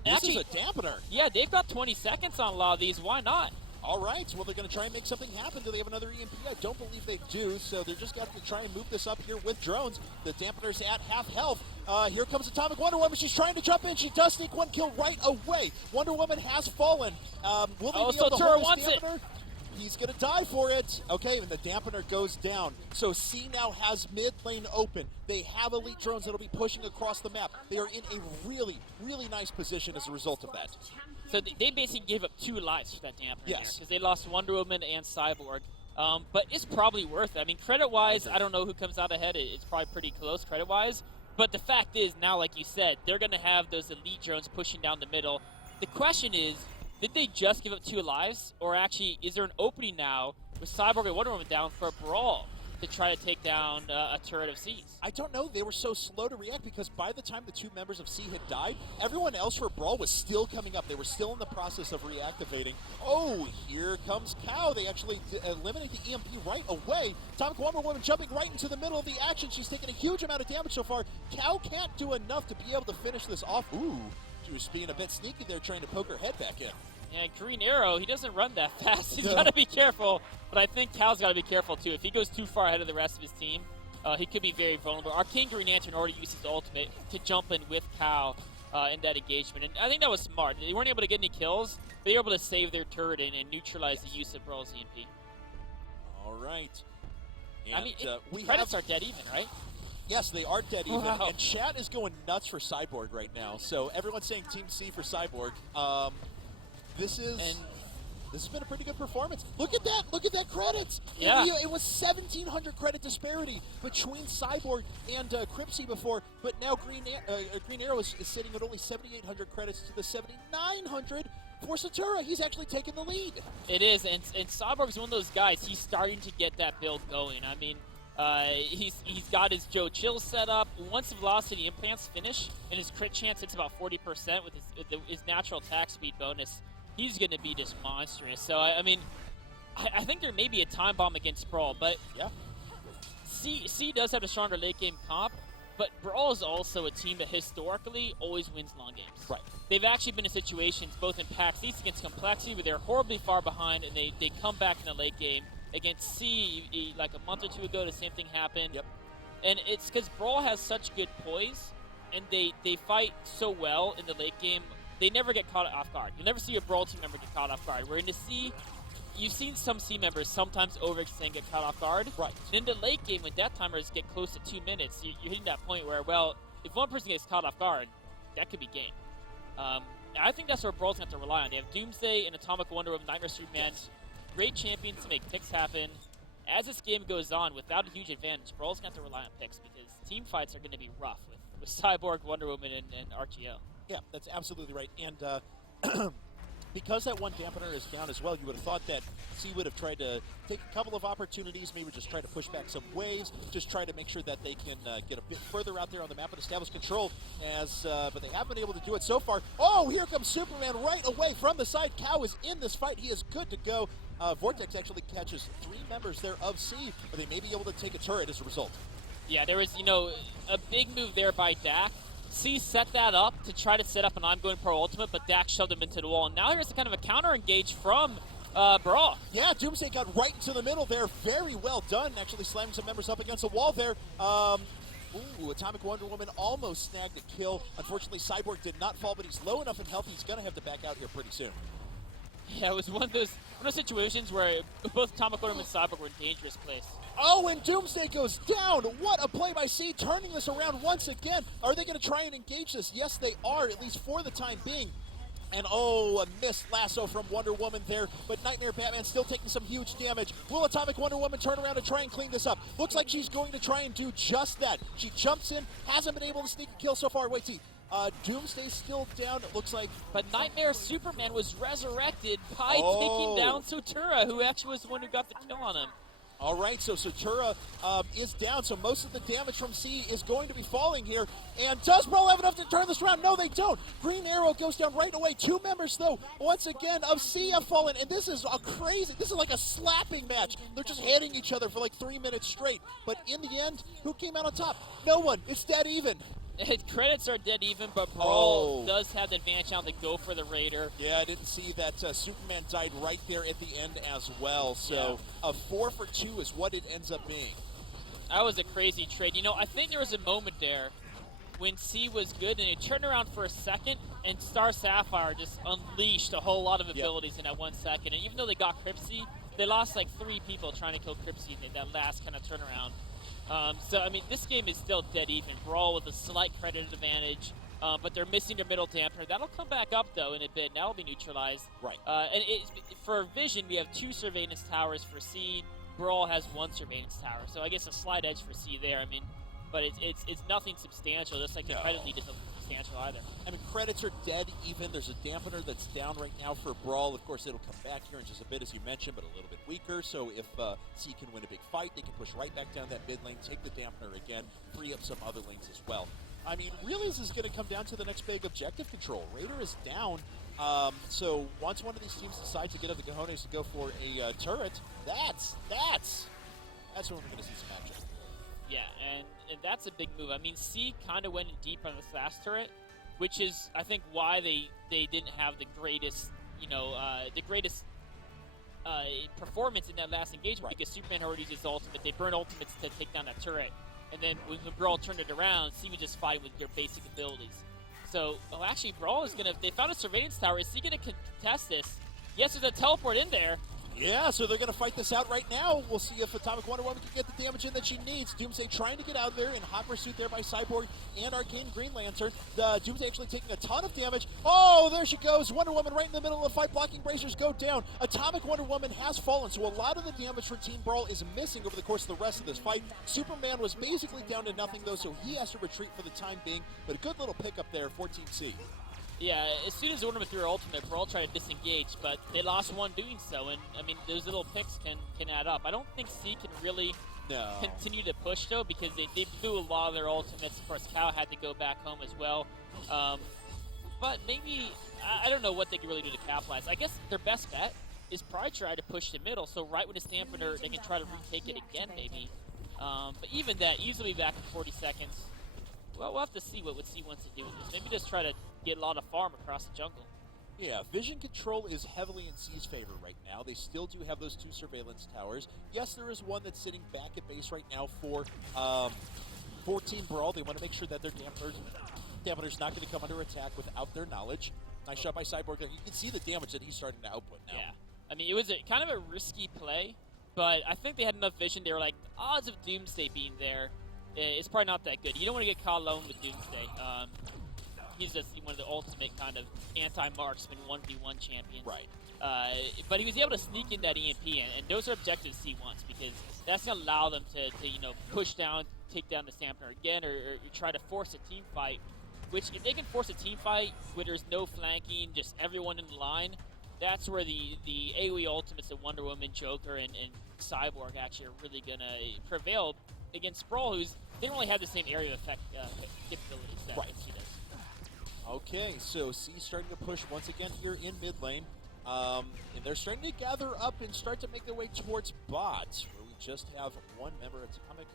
This is a dampener. Yeah, they've got 20 seconds on a lot of these. Why not? All right, well, they're going to try and make something happen. Do they have another EMP? I don't believe they do, so they're just going to try and move this up here with drones. The dampener's at half health. Here comes Atomic Wonder Woman. She's trying to jump in. She does sneak one kill right away. Wonder Woman has fallen. Will they be able to hold this dampener? He's going to die for it. Okay, and the dampener goes down. So C now has mid lane open. They have elite drones that will be pushing across the map. They are in a really, really nice position as a result of that. So they basically gave up 2 lives for that dampener. Yes. Because they lost Wonder Woman and Cyborg. But it's probably worth it. I mean, credit-wise, I don't know who comes out ahead. It's probably pretty close credit-wise. But the fact is, now, like you said, they're going to have those elite drones pushing down the middle. The question is, did they just give up 2 lives, or actually is there an opening now with Cyborg and Wonder Woman down for a brawl to try to take down a turret of C's? I don't know. They were so slow to react because by the time the 2 members of C had died, everyone else for Brawl was still coming up. They were still in the process of reactivating. Oh, here comes Cow. They actually eliminate the EMP right away. Atomic Wonder Woman jumping right into the middle of the action. She's taken a huge amount of damage so far. Cow can't do enough to be able to finish this off. Ooh, she was being a bit sneaky there, trying to poke her head back in. And Green Arrow, he doesn't run that fast. He's got to be careful. But I think Cal's got to be careful, too. If he goes too far ahead of the rest of his team, he could be very vulnerable. Arcane Green Lantern already used his ultimate to jump in with Cal in that engagement. And I think that was smart. They weren't able to get any kills, but they were able to save their turret and neutralize the use of BrawL's EMP. All right. And, I mean, credits are dead even, right? Yes, they are dead even. Wow. And chat is going nuts for Cyborg right now. So everyone's saying Team C for Cyborg. This has been a pretty good performance. Look at that! Look at that credits! Yeah. It was 1,700 credit disparity between Cyborg and Cripsy before, but now Green Arrow is sitting at only 7,800 credits to the 7,900 for Satura. He's actually taking the lead. It is, and Cyborg's one of those guys. He's starting to get that build going. I mean, he's got his Joe Chill set up. Once the velocity implants finish and his crit chance hits about 40% with his natural attack speed bonus, he's going to be just monstrous. So, I mean, I think there may be a time bomb against BrawL, but yeah, C does have a stronger late game comp, but BrawL is also a team that historically always wins long games. Right. They've actually been in situations, both in PAX East against Complexity, where they're horribly far behind, and they come back in the late game. Against C, like a month or 2 ago, the same thing happened. Yep. And it's because BrawL has such good poise, and they fight so well in the late game. They never get caught off guard. You'll never see a BrawL team member get caught off guard. Where in the C, you've seen some C members sometimes overextend, get caught off guard. Right. And in the late game, when death timers get close to 2 minutes, you're hitting that point where, well, if one person gets caught off guard, that could be game. I think that's where BrawL's going to have to rely on. They have Doomsday and Atomic Wonder Woman, Nightmare Superman. Yes. Great champions to make picks happen. As this game goes on, without a huge advantage, BrawL's going to have to rely on picks because team fights are going to be rough with Cyborg, Wonder Woman, and RGL. Yeah, that's absolutely right. And because that one dampener is down as well, you would have thought that C would have tried to take a couple of opportunities, maybe just try to push back some waves, just try to make sure that they can get a bit further out there on the map and establish control. But they haven't been able to do it so far. Oh, here comes Superman right away from the side. Cow is in this fight. He is good to go. Vortex actually catches 3 members there of C, but they may be able to take a turret as a result. Yeah, there was, a big move there by Dak. C set that up to try to set up an I'm Going Pro ultimate, but Dak shoved him into the wall. And now here's a kind of a counter engage from BrawL. Yeah, Doomsday got right into the middle there. Very well done, actually slamming some members up against the wall there. Atomic Wonder Woman almost snagged a kill. Unfortunately, Cyborg did not fall, but he's low enough in health. He's going to have to back out here pretty soon. Yeah, it was one of those situations where both Atomic Wonder Woman and Cyborg were in a dangerous place. Oh, and Doomsday goes down. What a play by C, turning this around once again. Are they going to try and engage this? Yes, they are, at least for the time being. And oh, a missed lasso from Wonder Woman there, but Nightmare Batman still taking some huge damage. Will Atomic Wonder Woman turn around and try and clean this up? Looks like she's going to try and do just that. She jumps in, hasn't been able to sneak a kill so far. Wait, T. Doomsday's still down, it looks like. But Nightmare Superman was resurrected by taking down Satura, who actually was the one who got the kill on him. All right, so Satura is down, so most of the damage from C is going to be falling here. And does BrawL have enough to turn this around? No, they don't. Green Arrow goes down right away. 2 members, though, once again, of C have fallen. And this is this is like a slapping match. They're just hitting each other for like 3 minutes straight. But in the end, who came out on top? No one. It's dead even. Credits are dead even, but BrawL does have the advantage now to go for the Raider. Yeah, I didn't see that Superman died right there at the end as well. So a 4 for 2 is what it ends up being. That was a crazy trade. I think there was a moment there when C was good, and he turned around for a second, and Star Sapphire just unleashed a whole lot of abilities in that 1 second. And even though they got Cripsy, they lost like 3 people trying to kill Cripsy in that last kind of turnaround. So, I mean, this game is still dead even. BrawL with a slight credit advantage, but they're missing their middle dampener. That'll come back up, though, in a bit, and that'll be neutralized. Right. And for Vision, we have 2 surveillance towers for C. BrawL has 1 surveillance tower, so I guess a slight edge for C there. I mean, but it's nothing substantial. Just like competitively, just nothing substantial either. I mean, credits are dead even. There's a dampener that's down right now for BrawL. Of course, it'll come back here in just a bit, as you mentioned, but a little bit weaker. So if C can win a big fight, they can push right back down that mid lane, take the dampener again, free up some other lanes as well. I mean, really, this is going to come down to the next big objective control. Raider is down. So once one of these teams decides to get up the cojones to go for a turret, that's when we're going to see some action. Yeah, and that's a big move. I mean, C kind of went deep on this last turret, which is, I think, why they didn't have the greatest, performance in that last engagement, because Superman already used his ultimate. They burned ultimates to take down that turret. And then when BrawL turned it around, C was just fighting with their basic abilities. So, actually, BrawL is going to... They found a surveillance tower. Is he going to contest this? Yes, there's a teleport in there. Yeah, so they're going to fight this out right now. We'll see if Atomic Wonder Woman can get the damage in that she needs. Doomsday trying to get out there in hot pursuit there by Cyborg and Arcane Green Lantern. Doomsday actually taking a ton of damage. Oh, there she goes. Wonder Woman right in the middle of the fight. Blocking bracers go down. Atomic Wonder Woman has fallen, so a lot of the damage for Team BrawL is missing over the course of the rest of this fight. Superman was basically down to nothing, though, so he has to retreat for the time being. But a good little pickup there for Team C. Yeah, as soon as Wonder Woman threw her ultimate, BrawL tried to disengage, but they lost one doing so, and, I mean, those little picks can add up. I don't think C can really continue to push, though, because they blew a lot of their ultimates. Of course, Cal had to go back home as well. But maybe, I don't know what they can really do to capitalize. I guess their best bet is probably try to push the middle, so right when it's dampener, they can try to retake it again, maybe. But even that, easily back in 40 seconds. Well, we'll have to see what C wants to do with this. Maybe just try to get a lot of farm across the jungle. Yeah, vision control is heavily in C's favor right now. They still do have those two surveillance towers. Yes, there is one that's sitting back at base right now for Team BrawL. They want to make sure that their dampener's not going to come under attack without their knowledge. Nice shot by Cyborg there. You can see the damage that he's starting to output now. Yeah, I mean, it was kind of a risky play, but I think they had enough vision. They were like, odds of Doomsday being there, it's probably not that good. You don't want to get caught alone with Doomsday. He's just one of the ultimate kind of anti-marksman 1v1 champions. Right. But he was able to sneak in that EMP, and those are objectives C wants, because that's going to allow them to push down, take down the Stampner again, or try to force a team fight. Which, if they can force a team fight where there's no flanking, just everyone in the line, that's where the AoE ultimates of Wonder Woman, Joker, and Cyborg actually are really going to prevail against BrawL, they don't really have the same area of effect capabilities that C does. Okay, so C starting to push once again here in mid lane. And they're starting to gather up and start to make their way towards bot, where we just have one member, Atomic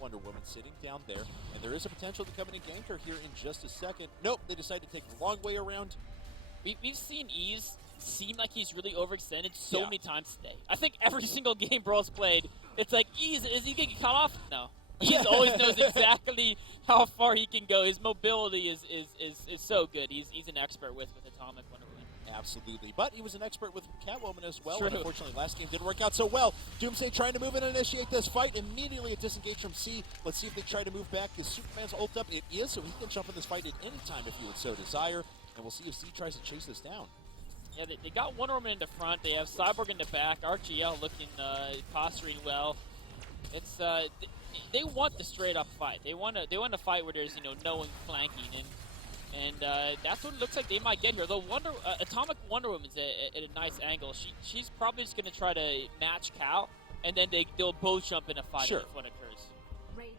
Wonder Woman, sitting down there. And there is a potential to come in and gank her here in just a second. Nope, they decided to take the long way around. We've seen Ease seem like he's really overextended so many times today. I think every single game BrawL's played, it's like, Ease, is he going to get cut off? No. He always knows exactly how far he can go. His mobility is so good. He's an expert with Atomic Wonder Woman. Absolutely. But he was an expert with Catwoman as well. True. And unfortunately, last game didn't work out so well. Doomsday trying to move in and initiate this fight. Immediately a disengage from C. Let's see if they try to move back. Is Superman's ult up? It is, so he can jump in this fight at any time if he would so desire. And we'll see if C tries to chase this down. Yeah, they got Wonder Woman in the front. They have Cyborg in the back. RGL looking, posturing well. It's they want the straight up fight. They want to fight where there's no one flanking, and that's what it looks like they might get here. Though Atomic Wonder Woman's at a nice angle. She's probably just gonna try to match Cal, and then they'll both jump in a fight if one occurs.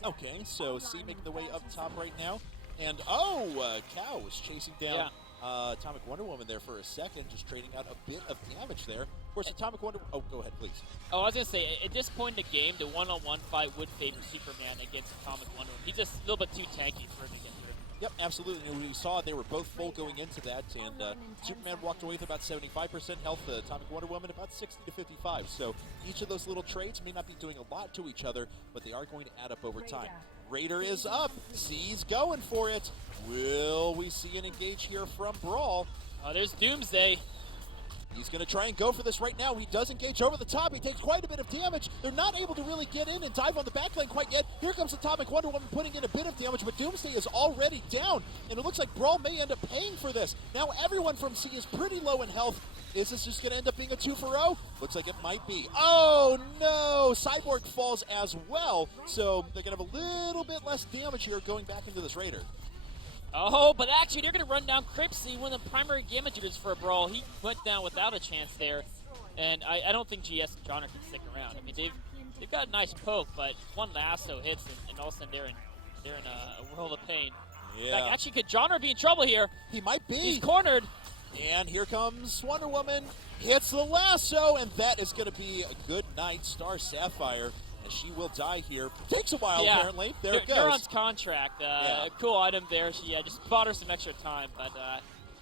Okay, so C making the way up top right now, and Cal was chasing down Atomic Wonder Woman there for a second, just trading out a bit of damage there. Of course, Atomic Wonder... Oh, go ahead, please. Oh, I was going to say, at this point in the game, the one-on-one fight would favor Superman against Atomic Wonder Woman. He's just a little bit too tanky for him to get through. Yep, absolutely. And we saw they were both full going into that, and Superman walked away with about 75% health, Atomic Wonder Woman about 60 to 55. So each of those little trades may not be doing a lot to each other, but they are going to add up over time. Raider is up. C's going for it. Will we see an engage here from BrawL? Oh, there's Doomsday. He's going to try and go for this right now. He does engage over the top. He takes quite a bit of damage. They're not able to really get in and dive on the backline quite yet. Here comes Atomic Wonder Woman putting in a bit of damage, but Doomsday is already down, and it looks like BrawL may end up paying for this. Now everyone from C is pretty low in health. Is this just going to end up being a 2-for-0? Looks like it might be. Oh, no! Cyborg falls as well, so they're going to have a little bit less damage here going back into this Raider. Oh, but actually, they're going to run down Cripsy, one of the primary damagers for a BrawL. He went down without a chance there, and I don't think GS and Johnner can stick around. I mean, they've got a nice poke, but one lasso hits, and all of a sudden they're in a world of pain. Yeah. In fact, actually, could Johnner be in trouble here? He might be. He's cornered. And here comes Wonder Woman, hits the lasso, and that is going to be a good night. Star Sapphire, and she will die here. Takes a while, apparently. There it goes. Neuron's contract, a cool item there. She just bought her some extra time, but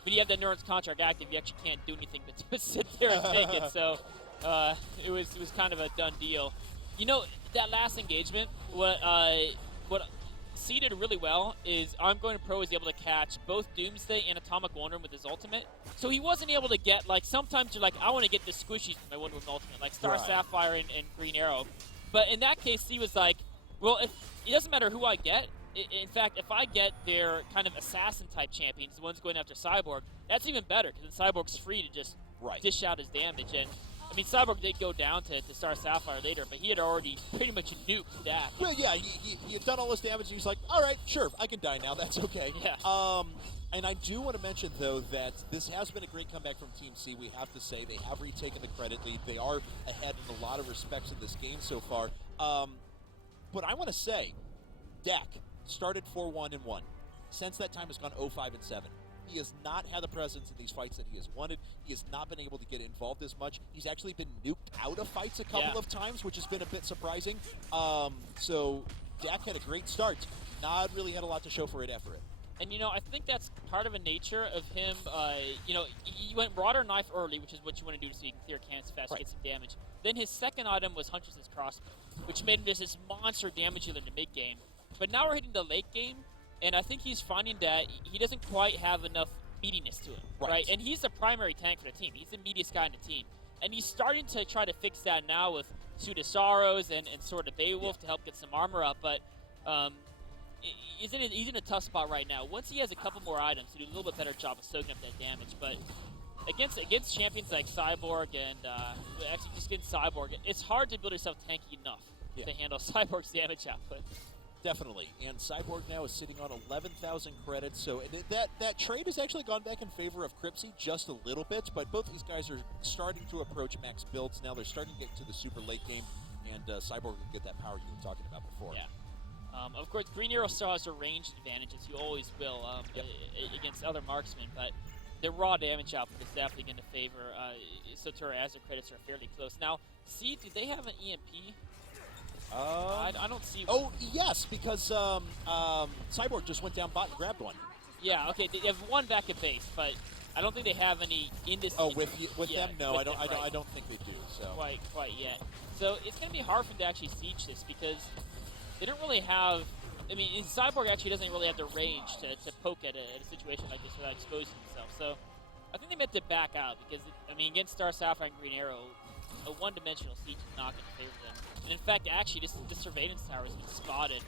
when you have that Neuron's contract active, you actually can't do anything but sit there and take it. So it was kind of a done deal. You know, that last engagement, what C did really well is Ongoing Pro was able to catch both Doomsday and Atomic Wonder with his ultimate. So he wasn't able to get, like, sometimes you're like, I want to get the squishies from my Wonder Woman ultimate, like Star Sapphire and Green Arrow. But in that case, C was like, well, it doesn't matter who I get. In fact, if I get their kind of assassin-type champions, the ones going after Cyborg, that's even better, because then Cyborg's free to just dish out his damage. And I mean, Cyborg did go down to Star Sapphire later, but he had already pretty much nuked that. Well, yeah, he had done all this damage, and he was like, all right, sure, I can die now. That's okay. Yeah. And I do want to mention, though, that this has been a great comeback from Team C. We have to say they have retaken the credit lead. They are ahead in a lot of respects in this game so far. But I want to say, Dak started 4-1-1. Since that time, has gone 0-5-7. He has not had the presence in these fights that he has wanted. He has not been able to get involved as much. He's actually been nuked out of fights a couple of times, which has been a bit surprising. So Dak had a great start. Not really had a lot to show for it after it. And, you know, I think that's part of a nature of him. You know, he went Marauder Knife early, which is what you want to do so you can clear cannons fast, get some damage. Then his second item was Huntress's Crossbow, which made him just this monster damage dealer in the mid-game. But now we're hitting the late game, and I think he's finding that he doesn't quite have enough meatiness to him, right? And he's the primary tank for the team. He's the meatiest guy in the team. And he's starting to try to fix that now with Suit of Sorrows and Sword of Beowulf to help get some armor up. But he's in a tough spot right now. Once he has a couple more items, he'll do a little bit better job of soaking up that damage. But against champions like Cyborg and actually just against Cyborg, it's hard to build yourself tanky enough to handle Cyborg's damage output. Definitely, and Cyborg now is sitting on 11,000 credits, so that trade has actually gone back in favor of Cripsy just a little bit, but both these guys are starting to approach max builds now. They're starting to get to the super late game, and Cyborg can get that power you were talking about before. Yeah. Of course, Green Arrow still has a ranged advantage, as you always will, against other marksmen, but their raw damage output is definitely going to favor Sotura, as their credits are fairly close. Now, C, do they have an EMP? I don't see one. Oh, yes, because Cyborg just went down bot and grabbed one. Yeah, okay, they have one back at base, but I don't think they have any in this. Oh, with them? No, I don't think they do. So quite yet. So it's going to be hard for them to actually siege this because they don't really have. I mean, Cyborg actually doesn't really have the range to poke at a situation like this without exposing himself. So I think they meant to back out because I mean, against Star Sapphire and Green Arrow, a one-dimensional siege is not going to favor them. And in fact, actually, this surveillance tower has been spotted.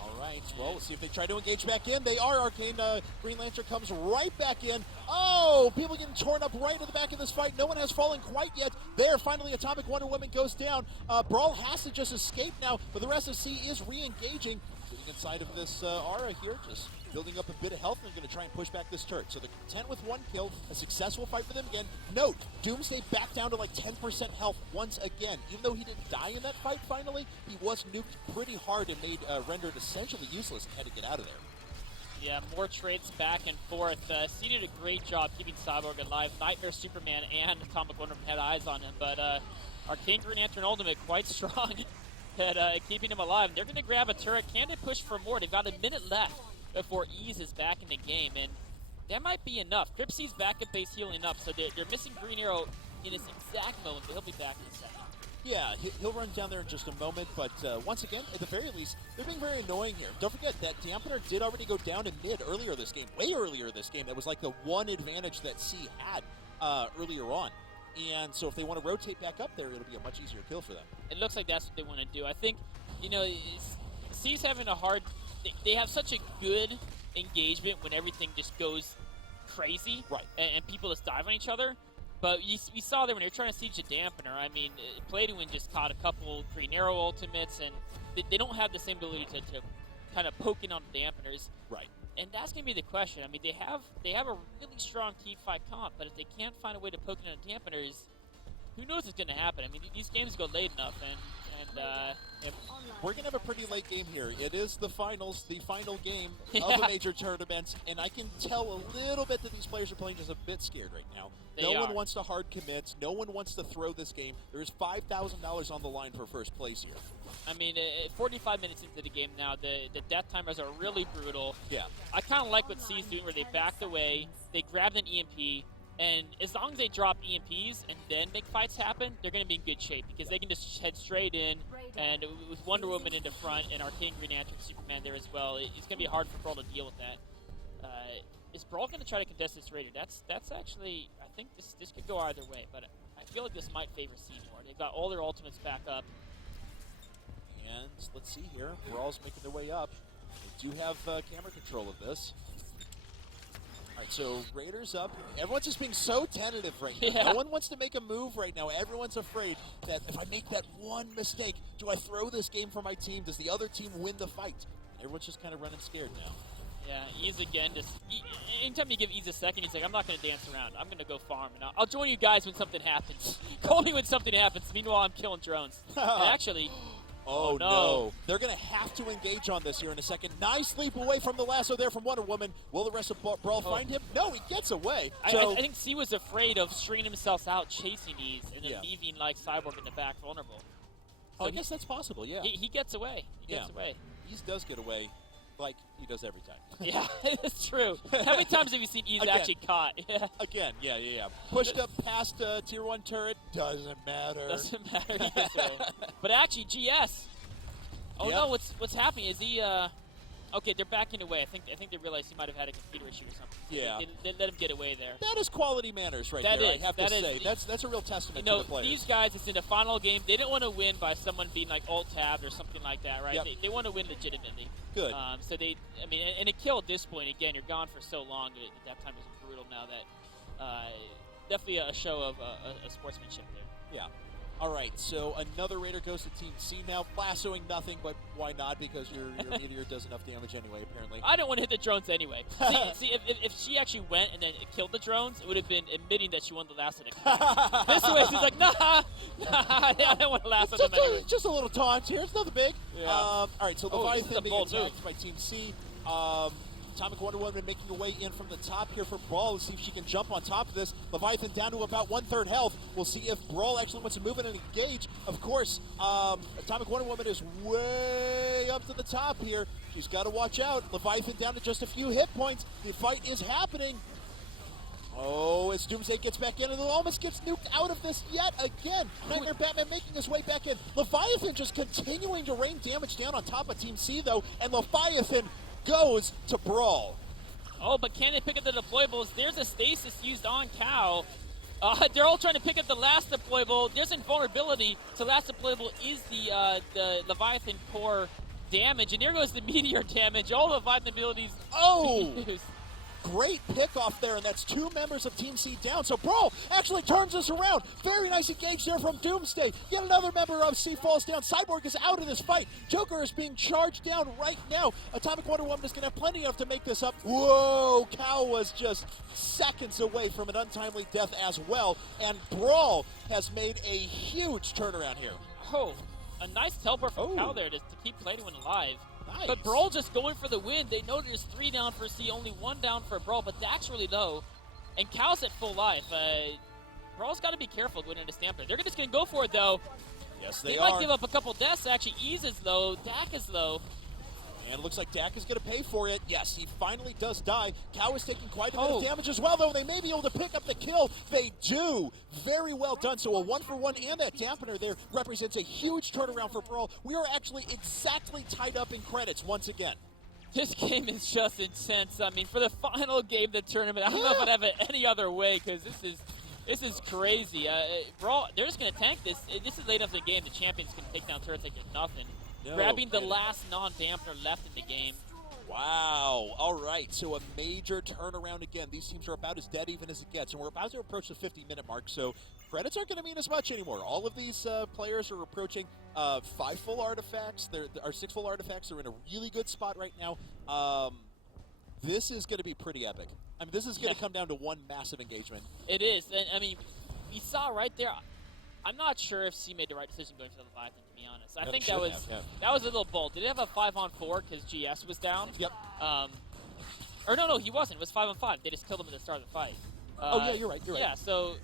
All right, well, let's see if they try to engage back in. They are. Arcane Green Lantern comes right back in. Oh, people getting torn up right in the back of this fight. No one has fallen quite yet. There, finally, Atomic Wonder Woman goes down. BrawL has to just escape now, but the rest of C is re-engaging. Sitting inside of this aura here, just building up a bit of health, and they're going to try and push back this turret. So they're content with one kill, a successful fight for them again. Note, Doomsday back down to like 10% health once again. Even though he didn't die in that fight finally, he was nuked pretty hard and made rendered essentially useless and had to get out of there. Yeah, more trades back and forth. C did a great job keeping Cyborg alive. Nightmare Superman and Atomic Wonder Woman had eyes on him, but Arcane Green Lantern Ultimate quite strong at keeping him alive. They're going to grab a turret. Can they push for more? They've got a minute left before Ease is back in the game, and that might be enough. Cripsy's back at base healing up, so they're missing Green Arrow in this exact moment, but he'll be back in a second. Yeah, he'll run down there in just a moment, but once again, at the very least, they're being very annoying here. Don't forget that Dampener did already go down in mid earlier this game, way earlier this game. That was like the one advantage that C had. earlier on. And so if they want to rotate back up there, it'll be a much easier kill for them. It looks like that's what they want to do. I think, C's having a hard... They have such a good engagement when everything just goes crazy. Right. And people just dive on each other. But we saw there when they were trying to siege a dampener. I mean, Palladium just caught a couple Green Arrow ultimates, and they don't have the same ability to kind of poke in on the dampeners. Right. And that's going to be the question. I mean, they have a really strong team fight comp, but if they can't find a way to poke in on dampeners, who knows what's going to happen? I mean, these games go late enough, and we're going to have a pretty late game here. It is the finals, the final game of Yeah. a major tournament, and I can tell a little bit that these players are playing just a bit scared right now. No one wants to hard commit. No one wants to throw this game. There's $5,000 on the line for first place here. I mean, 45 minutes into the game now, the death timers are really brutal. Yeah. I kind of like what C's doing, where they backed away, they grabbed an EMP, and as long as they drop EMPs and then make fights happen, they're going to be in good shape because they can just head straight in. And with Wonder Woman in the front and Arcane Green Lantern, Superman there as well, it's going to be hard for BrawL to deal with that. Is BrawL going to try to contest this Raider? That's actually, I think this could go either way, but I feel like this might favor C more. They've got all their ultimates back up. And let's see here. BrawL's making their way up. They do have camera control of this. All right, so Raiders up. Everyone's just being so tentative right now. Yeah. No one wants to make a move right now. Everyone's afraid that if I make that one mistake, do I throw this game for my team? Does the other team win the fight? And everyone's just kind of running scared now. Yeah, Ease again. Anytime you give Ease a second, he's like, I'm not going to dance around. I'm going to go farm, and I'll join you guys when something happens. Call me when something happens. Meanwhile, I'm killing drones. And actually... Oh, no. They're going to have to engage on this here in a second. Nice leap away from the lasso there from Wonder Woman. Will the rest of BrawL find him? No, he gets away. I think C was afraid of stringing himself out chasing Ease and then Yeah. leaving like Cyborg in the back vulnerable. So I guess that's possible, yeah. He gets away. He gets away. Ease does get away like he does every time. Yeah, it's true. How many times have you seen Ease actually caught? Yeah. Again, yeah. Pushed up past Tier 1 turret, doesn't matter. Doesn't matter. He gets away. But actually, GS. Oh no, what's happening? Is he okay, they're backing away. I think they realized he might have had a computer issue or something. Yeah. They let him get away there. That is quality manners right That there, is, I have that to is. say. That's a real testament You know, to the players. these guys, it's in the final game. They didn't want to win by someone being like alt-tabbed or something like that, right? Yep. They want to win legitimately. Good. So and a kill at this point, again, you're gone for so long. That time was brutal now that definitely a show of a sportsmanship there. Yeah. All right, so another Raider goes to Team C now, lassoing nothing, but why not? Because your meteor does enough damage anyway, apparently. I don't want to hit the drones anyway. see if she actually went and then killed the drones, it would have been admitting that she won the last of the This way, she's like, nah, I don't want to lasso them anyway. Just a little taunt here. It's nothing big. Yeah. All right, so Leviathan being bold attacked by Team C. Atomic Wonder Woman making her way in from the top here for BrawL. Let's see if she can jump on top of this. Leviathan down to about 1/3 health. We'll see if BrawL actually wants to move in and engage. Of course, Atomic Wonder Woman is way up to the top here. She's got to watch out. Leviathan down to just a few hit points. The fight is happening. Oh, as Doomsday gets back in and almost gets nuked out of this yet again. Nightmare Batman making his way back in. Leviathan just continuing to rain damage down on top of Team C, though, and Leviathan goes to BrawL. Oh, but can they pick up the deployables? There's a stasis used on Cow. They're all trying to pick up the last deployable. There's invulnerability, so last deployable is the Leviathan core damage, and there goes the meteor damage. All Leviathan abilities. Oh! used. Great pick off there, and that's 2 members of Team C down. So BrawL actually turns this around. Very nice engage there from Doomsday. Yet another member of C falls down. Cyborg is out of this fight. Joker is being charged down right now. Atomic Wonder Woman is going to have plenty enough to make this up. Whoa, Cow was just seconds away from an untimely death as well. And BrawL has made a huge turnaround here. Oh, a nice teleport from Cow there to keep Palladium alive. Nice. But BrawL just going for the win. They know there's 3 down for C, only 1 down for BrawL, but Dak's really low. And Cow's at full life. BrawL's got to be careful going into Stamper. They're just going to go for it, though. Yes, they might give up a couple deaths. Actually, Ease is low. Dak is low. And it looks like Dak is going to pay for it. Yes, he finally does die. Cow is taking quite a bit of damage as well, though. They may be able to pick up the kill. They do. Very well done. So a 1-for-1 and that dampener there represents a huge turnaround for BrawL. We are actually exactly tied up in credits once again. This game is just intense. I mean, for the final game of the tournament, I don't know if I'd have it any other way, because this is This is crazy. BrawL, they're just going to tank this. This is late enough in the game. The champions can take down turrets like it's nothing. No Grabbing the kidding. last non-dampener left in the game. Wow. All right. So a major turnaround again. These teams are about as dead even as it gets, and we're about to approach the 50-minute mark. So credits aren't going to mean as much anymore. All of these players are approaching 5 full artifacts. There are 6 full artifacts. They're in a really good spot right now. This is going to be pretty epic. I mean, this is going to come down to one massive engagement. It is. And, I mean, we saw right there. I'm not sure if C made the right decision going for the Leviathan, to be honest. I think that was a little bold. Did it have a 5-on-4 because GS was down? Yep. Or no, he wasn't. It was 5-on-5. They just killed him at the start of the fight. Oh, yeah, you're right. Yeah, so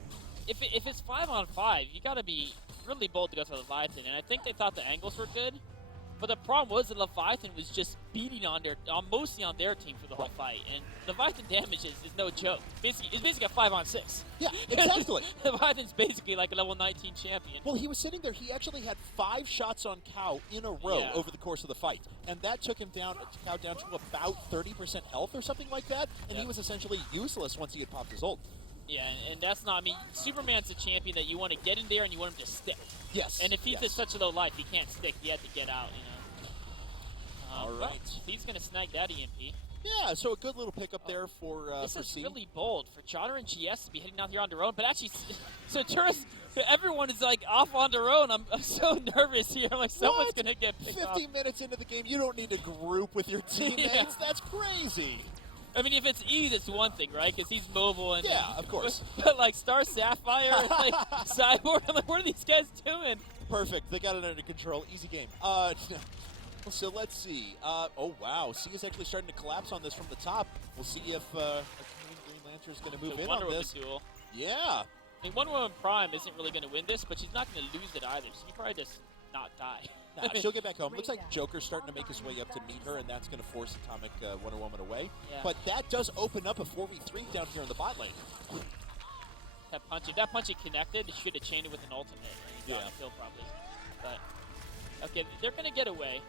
if it's 5-on-5, you got to be really bold to go for the Leviathan. And I think they thought the angles were good. But the problem was the Leviathan was just beating on mostly on their team for the whole fight. And Leviathan damage is no joke. It's basically a 5-on-6. Yeah, exactly. Leviathan's basically like a level 19 champion. Well, he was sitting there. He actually had 5 shots on Cow in a row over the course of the fight. And that took him down to about 30% health or something like that. And he was essentially useless once he had popped his ult. Yeah, and that's not, I mean, Superman's a champion that you want to get in there and you want him to stick. Yes. And if he's at such a low life, he can't stick. He had to get out, you know. All right. Well, he's going to snag that EMP. Yeah, so a good little pickup there for This is C. really bold for Chowder and GS to be heading out here on their own. But actually, so tourists, everyone is like off on their own. I'm so nervous here. I'm like, someone's going to get picked 50 minutes into the game, you don't need to group with your teammates. That's crazy. I mean, if it's Ease, it's one thing, right? Because he's mobile and of course. But like Star Sapphire and like Cyborg, I'm like, what are these guys doing? Perfect. They got it under control. Easy game. So let's see. Oh wow, C is actually starting to collapse on this from the top. We'll see if Green Lantern is going to move in on this. Duel. Yeah. I mean, Wonder Woman Prime isn't really going to win this, but she's not going to lose it either. She can probably just not die. Nah, she'll get back home. Looks like Joker's starting to make his way up to meet her, and that's going to force Atomic Wonder Woman away. Yeah. But that does open up a 4v3 down here in the bot lane. If that punch had connected, he should have chained it with an ultimate. And got a kill probably. But okay, they're going to get away.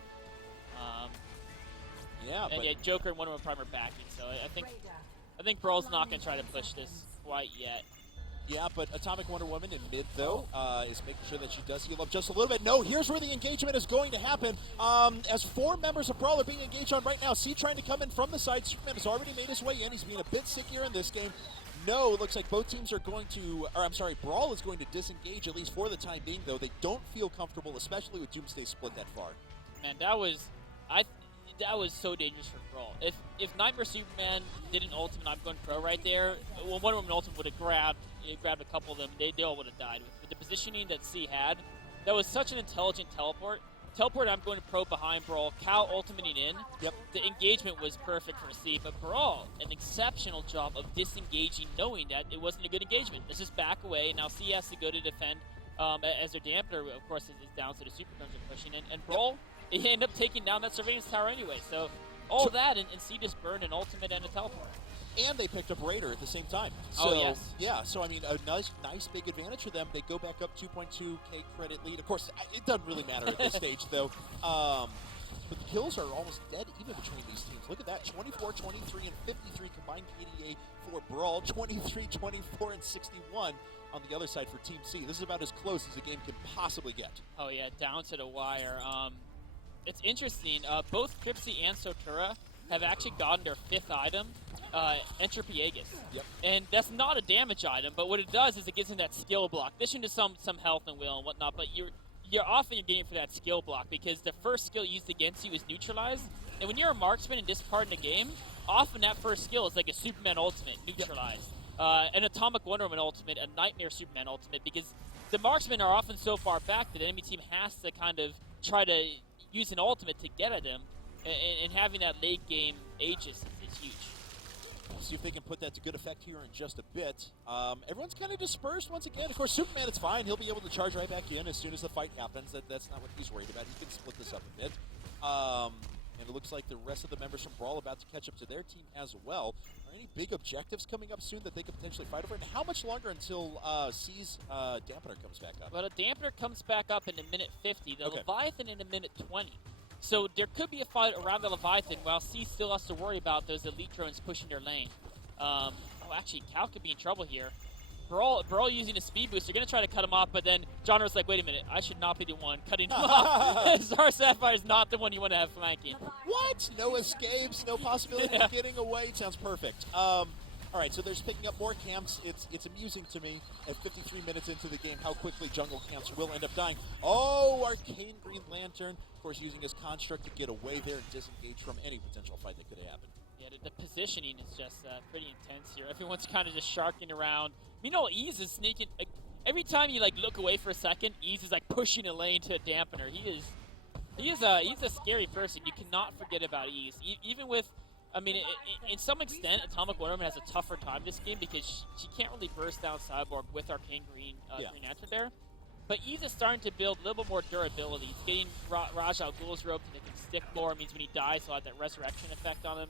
And Joker and Wonder Woman Prime are backing, so I think BrawL's not going to try to push this quite yet. Yeah, but Atomic Wonder Woman in mid, though, is making sure that she does heal up just a little bit. No, here's where the engagement is going to happen. As 4 members of BrawL are being engaged on right now. C trying to come in from the side. Superman has already made his way in. He's being a bit sickier in this game. No, it looks like both teams are going to, BrawL is going to disengage, at least for the time being, though. They don't feel comfortable, especially with Doomsday split that far. Man, that was so dangerous for BrawL. If Nightmare Superman did an ultimate, I'm going pro right there. Well, Wonder Woman ultimate would have grabbed a couple of them. They all would have died. With the positioning that C had, that was such an intelligent teleport. Teleport, I'm going to pro behind BrawL. Cal ultimating in. Yep. The engagement was perfect for C, but BrawL, an exceptional job of disengaging, knowing that it wasn't a good engagement. Let's just back away. Now C has to go to defend as their dampener, of course, is down, so the super guns are pushing in. And BrawL, he ended up taking down that surveillance tower anyway. So all that, and C just burned an ultimate and a teleport. And they picked up Raider at the same time. So, yeah, so I mean, a nice big advantage for them. They go back up 2.2k credit lead. Of course, it doesn't really matter at this stage, though. But the kills are almost dead even between these teams. Look at that, 24, 23, and 53 combined KDA for BrawL, 23, 24, and 61 on the other side for Team C. This is about as close as a game can possibly get. Oh, yeah, down to the wire. It's interesting. Both Cripsy and Sotura have actually gotten their 5th item, Entropy Aegis. Yep. And that's not a damage item, but what it does is it gives them that skill block. Addition to some health and will and whatnot, but you're often getting for that skill block because the first skill used against you is neutralized. And when you're a marksman in this part in the game, often that first skill is like a Superman ultimate, neutralized. An Atomic Wonder Woman ultimate, a Nightmare Superman ultimate, because the marksmen are often so far back that the enemy team has to kind of try to use an ultimate to get at them. And having that late game Aegis is huge. We'll see if they can put that to good effect here in just a bit. Everyone's kind of dispersed once again. Of course, Superman, it's fine. He'll be able to charge right back in as soon as the fight happens. That's not what he's worried about. He can split this up a bit. And it looks like the rest of the members from BrawL about to catch up to their team as well. Are any big objectives coming up soon that they could potentially fight over? And how much longer until C's dampener comes back up? Well, the dampener comes back up in a minute 50. The Leviathan in a minute 20. So there could be a fight around the Leviathan while C still has to worry about those elite drones pushing their lane. Actually, Cal could be in trouble here. BrawL using a speed boost. They're going to try to cut him off, but then Johnro's like, wait a minute, I should not be the one cutting him off. Star Sapphire is not the one you want to have flanking. What? No escapes, no possibility of getting away. Sounds perfect. All right, so there's picking up more camps. It's amusing to me at 53 minutes into the game how quickly jungle camps will end up dying. Oh, Arcane Green Lantern, of course, using his construct to get away there and disengage from any potential fight that could have happened. Yeah, the positioning is just pretty intense here. Everyone's kind of just sharking around. Meanwhile, Ease is sneaking. Every time you look away for a second, Ease is pushing a lane to a dampener. He's a scary person. You cannot forget about Ease. Even with, I mean, in some extent, Atomic Wonder Woman has a tougher time this game because she can't really burst down Cyborg with Arcane Green Green Lantern there. But Ease is starting to build a little bit more durability. He's getting Raj Al Ghul's rope so they can stick more. It means when he dies, he'll have that resurrection effect on him.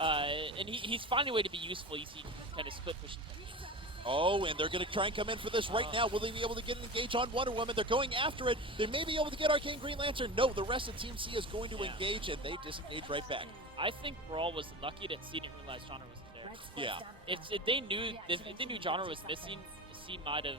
And he's finding a way to be useful. You see kind of split pushing techniques. Oh, and they're going to try and come in for this right now. Will they be able to get an engage on Wonder Woman? They're going after it. They may be able to get Arcane Green Lantern. No, the rest of Team C is going to engage, and they disengage right back. I think BrawL was lucky that C didn't realize Genre was there. Yeah. If they knew Genre was missing, C might have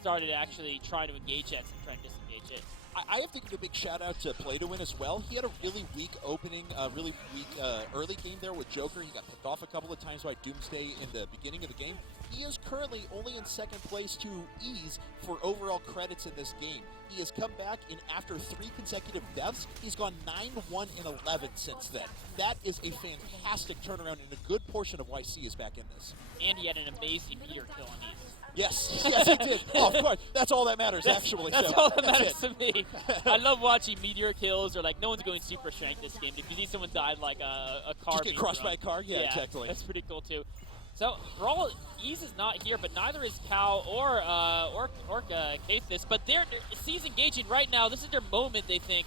started actually trying to engage it and trying to disengage it. I have to give a big shout out to Play to Win as well. He had a really weak opening, really weak early game there with Joker. He got picked off a couple of times by Doomsday in the beginning of the game. He is currently only in second place to Ease for overall credits in this game. He has come back in after 3 consecutive deaths. He's gone 9-1 and 11 since then. That is a fantastic turnaround and a good portion of why C is back in this. And he had an amazing meteor kill on Ease. Yes, yes, he did. Oh, of course. That's all that matters, actually. That's all that matters to me. I love watching meteor kills or no one's going super strength this game. If you see someone died a car. Just get crossed by a car? Yeah, exactly. That's pretty cool too. So BrawL, Ease is not here, but neither is Cal or Kathis. But C's engaging right now. This is their moment, they think.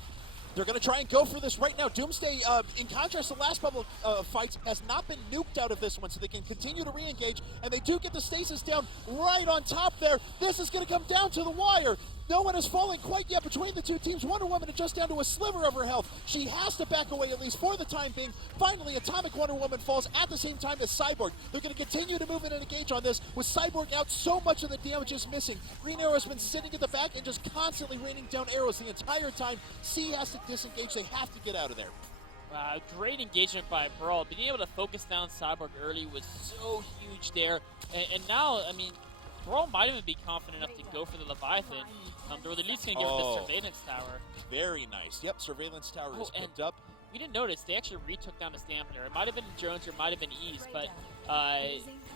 They're going to try and go for this right now. Doomsday, in contrast to the last couple of fights, has not been nuked out of this one, so they can continue to re-engage, and they do get the stasis down right on top there. This is going to come down to the wire. No one is falling quite yet between the two teams. Wonder Woman is just down to a sliver of her health. She has to back away, at least for the time being. Finally, Atomic Wonder Woman falls at the same time as Cyborg. They're going to continue to move in and engage on this. With Cyborg out, so much of the damage is missing. Green Arrow has been sitting at the back and just constantly raining down arrows the entire time. C has to disengage. They have to get out of there. Great engagement by BrawL. Being able to focus down Cyborg early was so huge there. And now, I mean, BrawL might even be confident enough to go for the Leviathan. They're at least going to give it the Surveillance Tower. Very nice. Yep, Surveillance Tower is picked up. We didn't notice. They actually retook down the Dampener. It might have been Jones or it might have been Ease, but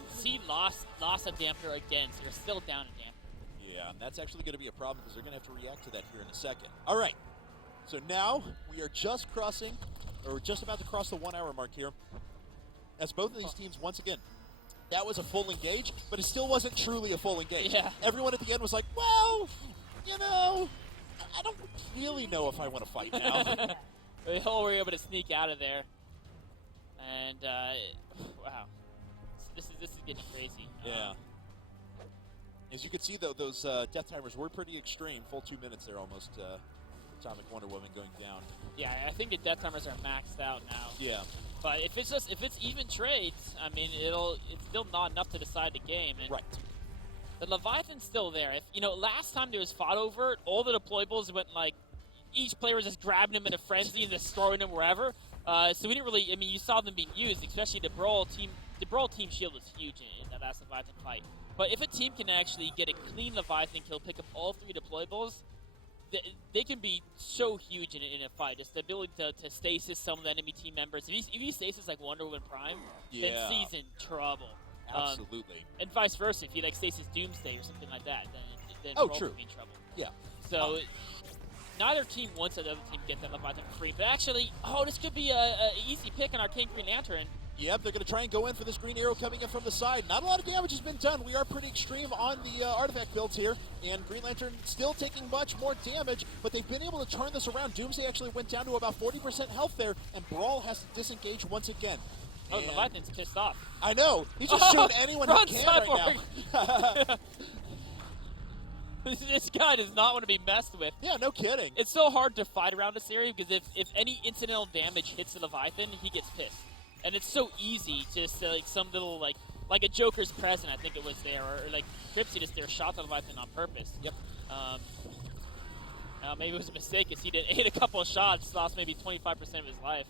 C lost a Dampener again, so they're still down a Dampener. Yeah, and that's actually going to be a problem because they're going to have to react to that here in a second. All right, so now we are just crossing, or just about to cross the 1 hour mark here, as both of these teams, once again, that was a full engage, but it still wasn't truly a full engage. Yeah. Everyone at the end was like, well, you know, I don't really know if I want to fight now. They all were able to sneak out of there. And, wow. This is getting crazy. Yeah. As you can see, though, those death timers were pretty extreme. Full 2 minutes there almost. Atomic Wonder Woman going down. Yeah, I think the death timers are maxed out now. Yeah. But if it's even trades, I mean, it's still not enough to decide the game. And right. The Leviathan's still there. If last time there was fought over it, all the deployables went each player was just grabbing him in a frenzy and just throwing him wherever. So we didn't really. I mean, you saw them being used, especially the BrawL team. The BrawL team shield was huge in that last Leviathan fight. But if a team can actually get a clean Leviathan kill, pick up all 3 deployables, they can be so huge in a fight. Just the ability to stasis some of the enemy team members. If you stasis like Wonder Woman Prime, then C's in trouble. Absolutely. And vice versa. If you stasis Doomsday or something like that, then BrawL will be in trouble. Yeah. So neither team wants the other team to get that Leviathan for free. But actually, this could be a easy pick on Arcane Green Lantern. Yep, they're going to try and go in for this green arrow coming in from the side. Not a lot of damage has been done. We are pretty extreme on the artifact builds here, and Green Lantern still taking much more damage, but they've been able to turn this around. Doomsday actually went down to about 40% health there, and BrawL has to disengage once again. Oh, Leviathan's pissed off. I know. He's just shooting anyone he can right now. This guy does not want to be messed with. Yeah, no kidding. It's so hard to fight around this area because if any incidental damage hits the Leviathan, he gets pissed. And it's so easy just to some little like a Joker's present, I think it was there, or like Cripsy just there shot the Leviathan on purpose. Yep. Maybe it was a mistake because he ate a couple of shots, lost maybe 25% of his life.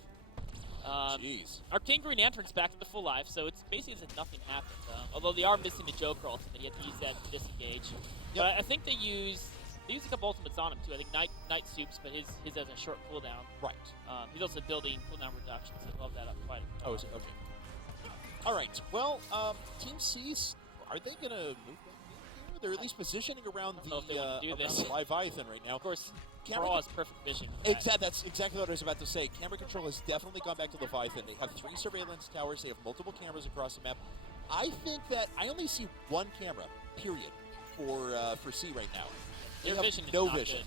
Jeez. Our King Green Lantern's back to the full life, so it's basically as if nothing happened. Although they are missing the Joker ultimate, you have to use that to disengage. Yep. But I think they use a couple ultimates on him too. I think Night Soups, but his has a short cooldown. Right. He's also building cooldown reductions. I love that up quite. Oh, is it? Okay. All right. Well, Team C's, are they going to move back here? They're at least positioning around the Leviathan right now. Of course, BrawL has perfect vision. That's exactly what I was about to say. Camera control has definitely gone back to Leviathan. They have 3 surveillance towers. They have multiple cameras across the map. I think that I only see 1 camera, period, for C right now. They have vision no is not vision.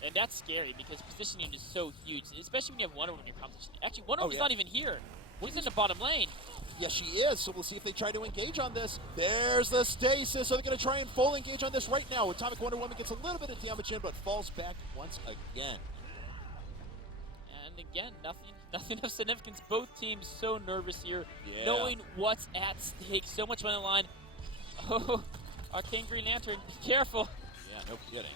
Good. And that's scary because positioning is so huge, especially when you have Wonder Woman in your competition. Actually, Wonder Woman's not even here. She's in the bottom lane. Yes, she is. So we'll see if they try to engage on this. There's the stasis. So they're going to try and full engage on this right now. Atomic Wonder Woman gets a little bit of damage in, but falls back once again. And again, nothing of significance. Both teams so nervous here, knowing what's at stake. So much on the line. Oh, our King Green Lantern, be careful. Yeah, no kidding.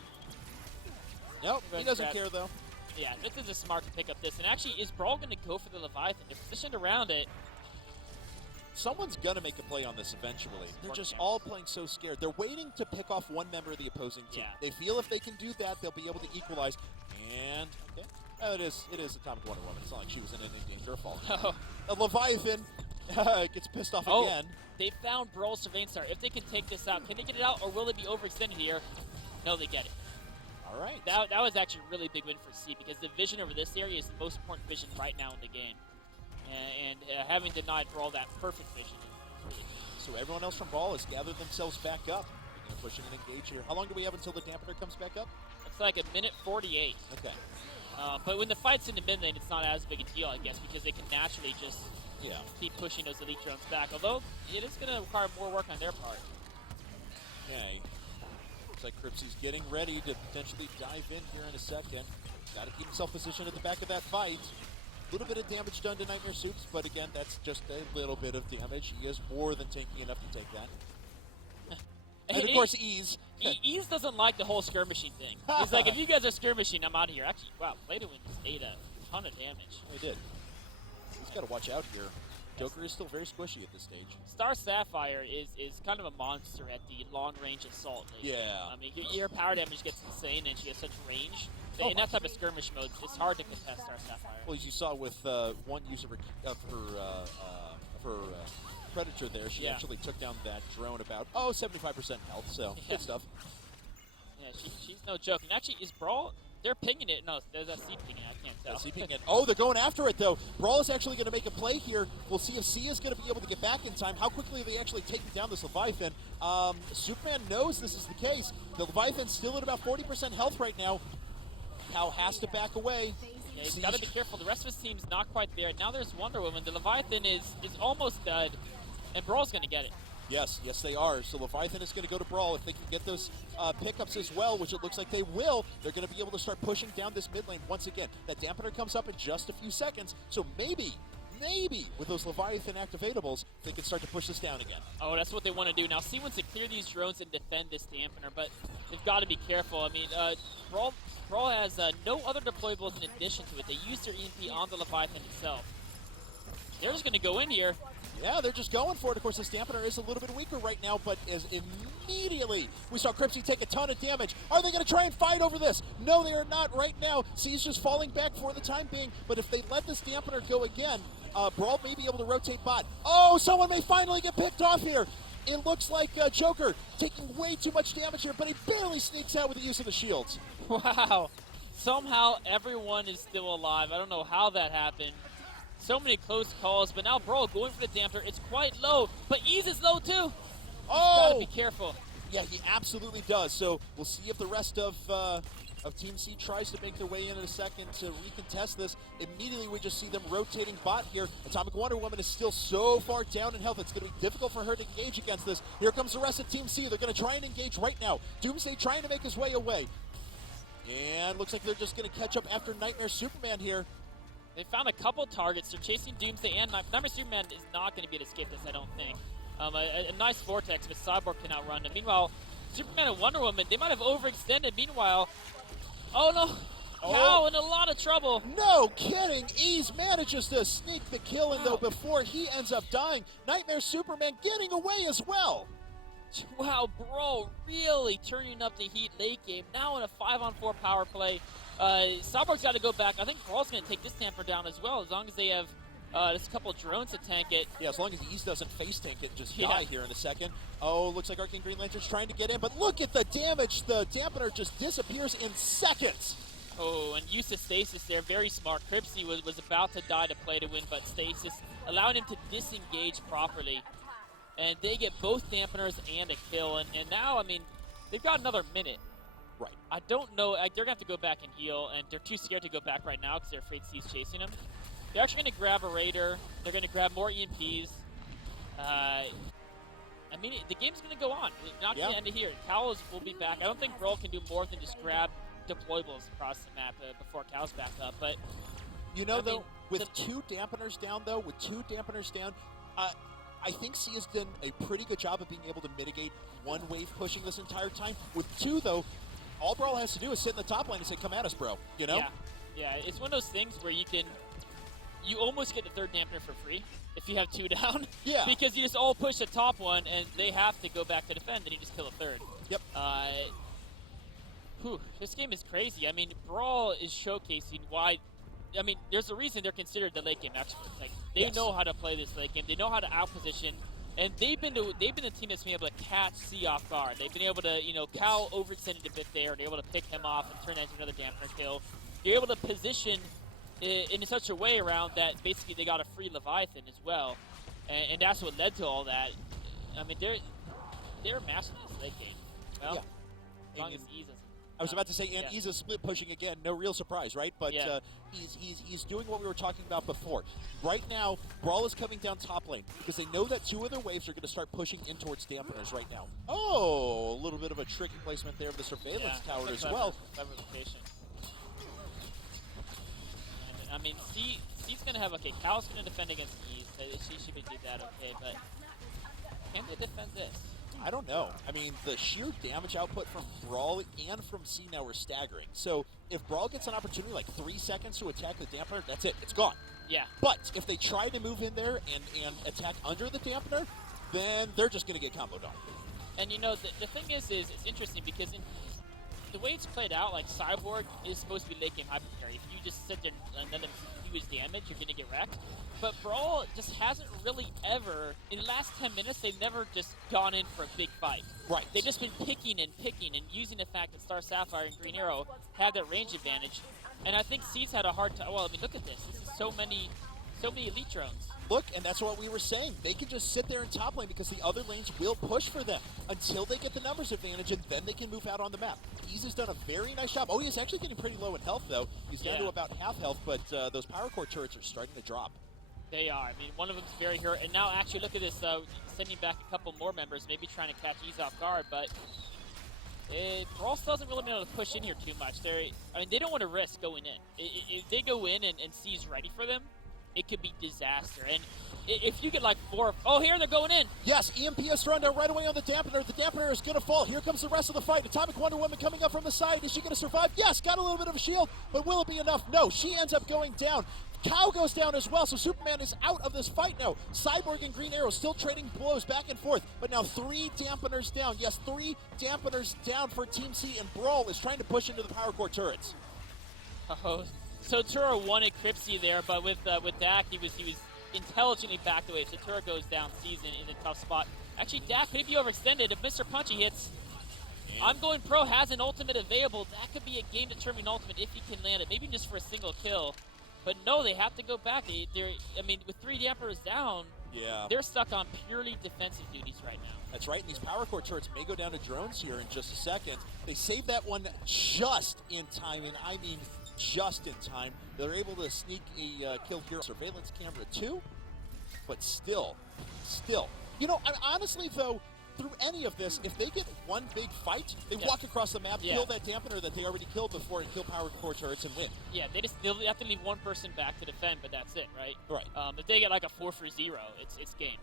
Nope, he doesn't care, though. Yeah, this is smart to pick up this. And actually, is BrawL going to go for the Leviathan? They're positioned around it. Someone's going to make a play on this eventually. They're just all playing so scared. They're waiting to pick off one member of the opposing team. Yeah. They feel if they can do that, they'll be able to equalize. And, okay. It is Atomic Wonder Woman. It's not like she was in any danger of falling. Oh. A Leviathan gets pissed off again. They found BrawL's Surveillance Star. If they can take this out, can they get it out, or will it be overextended here? No, they get it. All right. That was actually a really big win for C because the vision over this area is the most important vision right now in the game. And having denied BrawL that perfect vision is really good. So everyone else from BrawL has gathered themselves back up. They're going to push in and engage here. How long do we have until the dampener comes back up? Looks like 1:48. Okay. But when the fight's in the mid lane, it's not as big a deal, I guess, because they can naturally just keep pushing those elite drones back. Although it is going to require more work on their part. Okay. Looks like Cripsy's getting ready to potentially dive in here in a second. Got to keep himself positioned at the back of that fight. A little bit of damage done to Nightmare Soups, but again, that's just a little bit of damage. He is more than tanky enough to take that. And of course, Ease. Ease doesn't like the whole skirmishing thing. He's like, if you guys are skirmishing, I'm out of here. Actually, wow, Play-Doh just ate a ton of damage. He did. He's got to watch out here. Joker is still very squishy at this stage. Star Sapphire is kind of a monster at the long-range assault. Yeah. I mean, your power damage gets insane, and she has such range. In that type of skirmish mode, it's hard to contest Star Sapphire. Well, as you saw with one use of her Predator there, she actually took down that drone about, 75% health, so good stuff. Yeah, she's no joke. And actually, is BrawL, they're pinging it. No, there's that C pinging it. I can't tell. C pinging it. Oh, they're going after it, though. BrawL is actually going to make a play here. We'll see if C is going to be able to get back in time. How quickly are they actually taking down this Leviathan? Superman knows this is the case. The Leviathan's still at about 40% health right now. Hal has to back away. Yeah, he's got to be careful. The rest of his team's not quite there. Now there's Wonder Woman. The Leviathan is almost dead, and BrawL's going to get it. Yes, they are. So Leviathan is going to go to BrawL. If they can get those pickups as well, which it looks like they will, they're going to be able to start pushing down this mid lane once again. That dampener comes up in just a few seconds, so maybe with those Leviathan activatables, they can start to push this down again. Oh, that's what they want to do. Now, C wants to clear these drones and defend this dampener, but they've got to be careful. I mean, BrawL has no other deployables in addition to it. They use their EMP on the Leviathan itself. They're just going to go in here. Yeah, they're just going for it. Of course, this dampener is a little bit weaker right now, but as immediately we saw Cripsy take a ton of damage. Are they going to try and fight over this? No, they are not right now. C's just falling back for the time being, but if they let this dampener go again, BrawL may be able to rotate bot. Oh, someone may finally get picked off here. It looks like Joker taking way too much damage here, but he barely sneaks out with the use of the shields. Wow. Somehow everyone is still alive. I don't know how that happened. So many close calls, but now BrawL going for the dampener. It's quite low, but Ease is low too. Gotta be careful. Yeah, he absolutely does. So we'll see if the rest of Team C tries to make their way in a second to recontest this. Immediately we just see them rotating bot here. Atomic Wonder Woman is still so far down in health, it's going to be difficult for her to engage against this. Here comes the rest of Team C. They're going to try and engage right now. Doomsday trying to make his way away. And looks like they're just going to catch up after Nightmare Superman here. They found a couple targets. They're chasing Doomsday and Nightmare Superman is not going to be able to escape this, I don't think. A nice vortex, but Cyborg can outrun him. Meanwhile, Superman and Wonder Woman, they might have overextended. Meanwhile, oh no, Cal in a lot of trouble. No kidding. Ease manages to sneak the kill in, though, before he ends up dying. Nightmare Superman getting away as well. Wow, BrawL really turning up the heat late game. Now in a 5-on-4 power play. Cyborg's got to go back. I think BrawL's going to take this Tamper down as well, as long as they have just a couple of drones to tank it. Yeah, as long as Ease doesn't face tank it and just die here in a second. Oh, looks like Arcane Green Lantern's trying to get in, but look at the damage. The dampener just disappears in seconds. Oh, and use of Stasis there, very smart. Cripsy was about to die to play to win, but Stasis allowing him to disengage properly. And they get both dampeners and a kill. And now, I mean, they've got another minute. Right. I don't know. They're going to have to go back and heal, and they're too scared to go back right now because they're afraid C's chasing them. They're actually going to grab a Raider. They're going to grab more EMPs. I mean, the game's going to go on. It's not going to end it here. Cal will be back. I don't think BrawL can do more than just grab deployables across the map before Cal's back up. But you know, though, with two dampeners down, I think C has done a pretty good job of being able to mitigate one wave pushing this entire time. With two, though, all BrawL has to do is sit in the top lane and say, come at us, bro. You know? Yeah, it's one of those things where you almost get the third dampener for free if you have two down. Yeah. Because you just all push the top one, and they have to go back to defend, and you just kill a third. Yep. This game is crazy. I mean, BrawL is showcasing why. I mean, there's a reason they're considered the late game experts. Like, they know how to play this late game. They know how to outposition, and they've been the team that's been able to catch C off guard. They've been able to, Cal overextended a bit there. They're able to pick him off and turn that into another dampener kill. They're able to position in such a way around that basically they got a free Leviathan as well, and that's what led to all that. I mean, they're mastering this late game. Well, as long as Ease is. I was about to say, and Ease is split pushing again. No real surprise, right? But he's doing what we were talking about before. Right now, BrawL is coming down top lane because they know that two of their waves are going to start pushing in towards dampeners right now. Oh, a little bit of a tricky placement there of the surveillance tower as well. Clever location. And, I mean, C's going to have, okay, Cal's going to defend against Ease. She should do that okay, but can they defend this? I don't know. I mean, the sheer damage output from BrawL and from C now are staggering. So if BrawL gets an opportunity, like 3 seconds to attack the dampener, that's it. It's gone. Yeah. But if they try to move in there and attack under the dampener, then they're just going to get comboed on. And, the thing is it's interesting because the way it's played out, like, Cyborg is supposed to be late game hypercarry. If you just sit there and let them do his damage, you're going to get wrecked. But BrawL just hasn't really ever, in the last 10 minutes, they've never just gone in for a big fight. Right. They've just been picking and using the fact that Star Sapphire and Green Arrow had that range advantage. And I think C's had a hard time. Well, I mean, look at this. This is so many elite drones. Look, and that's what we were saying. They can just sit there in top lane because the other lanes will push for them until they get the numbers advantage, and then they can move out on the map. Ease has done a very nice job. Oh, he's actually getting pretty low in health, though. He's down to about half health, but those power core turrets are starting to drop. They are. I mean, one of them's very hurt. And now, actually, look at this. Sending back a couple more members, maybe trying to catch Ease off guard. But BrawL still doesn't really know how to push in here too much. I mean, they don't want to risk going in. If they go in and C's ready for them, it could be disaster. And if you get like 4... Oh, here they're going in. Yes, EMP is thrown down right away on the dampener. The dampener is going to fall. Here comes the rest of the fight. Atomic Wonder Woman coming up from the side. Is she going to survive? Yes, got a little bit of a shield, but will it be enough? No, she ends up going down. Cow goes down as well, so Superman is out of this fight now. Cyborg and Green Arrow still trading blows back and forth, but now 3 dampeners down. Yes, 3 dampeners down for Team C, and BrawL is trying to push into the power core turrets. Oh, so Tura wanted Cripsy there, but with Dak, he was intelligently backed away. So Tura goes down, C's in a tough spot. Actually, Dak, maybe overextended. If Mr. Punchy hits, I'm going pro, has an ultimate available. That could be a game-determining ultimate if he can land it, maybe just for a single kill. But no, they have to go back. I mean, with 3 dampeners down, they're stuck on purely defensive duties right now. That's right, and these power core turrets may go down to drones here in just a second. They saved that one just in time, and I mean just in time. They're able to sneak a kill here. Surveillance camera 2, but still. Honestly, though, through any of this, if they get one big fight, they walk across the map, kill that dampener that they already killed before, and kill power core turrets and win. Yeah, they'll have to leave one person back to defend, but that's it, right? Right. If they get like a 4-for-0, it's game,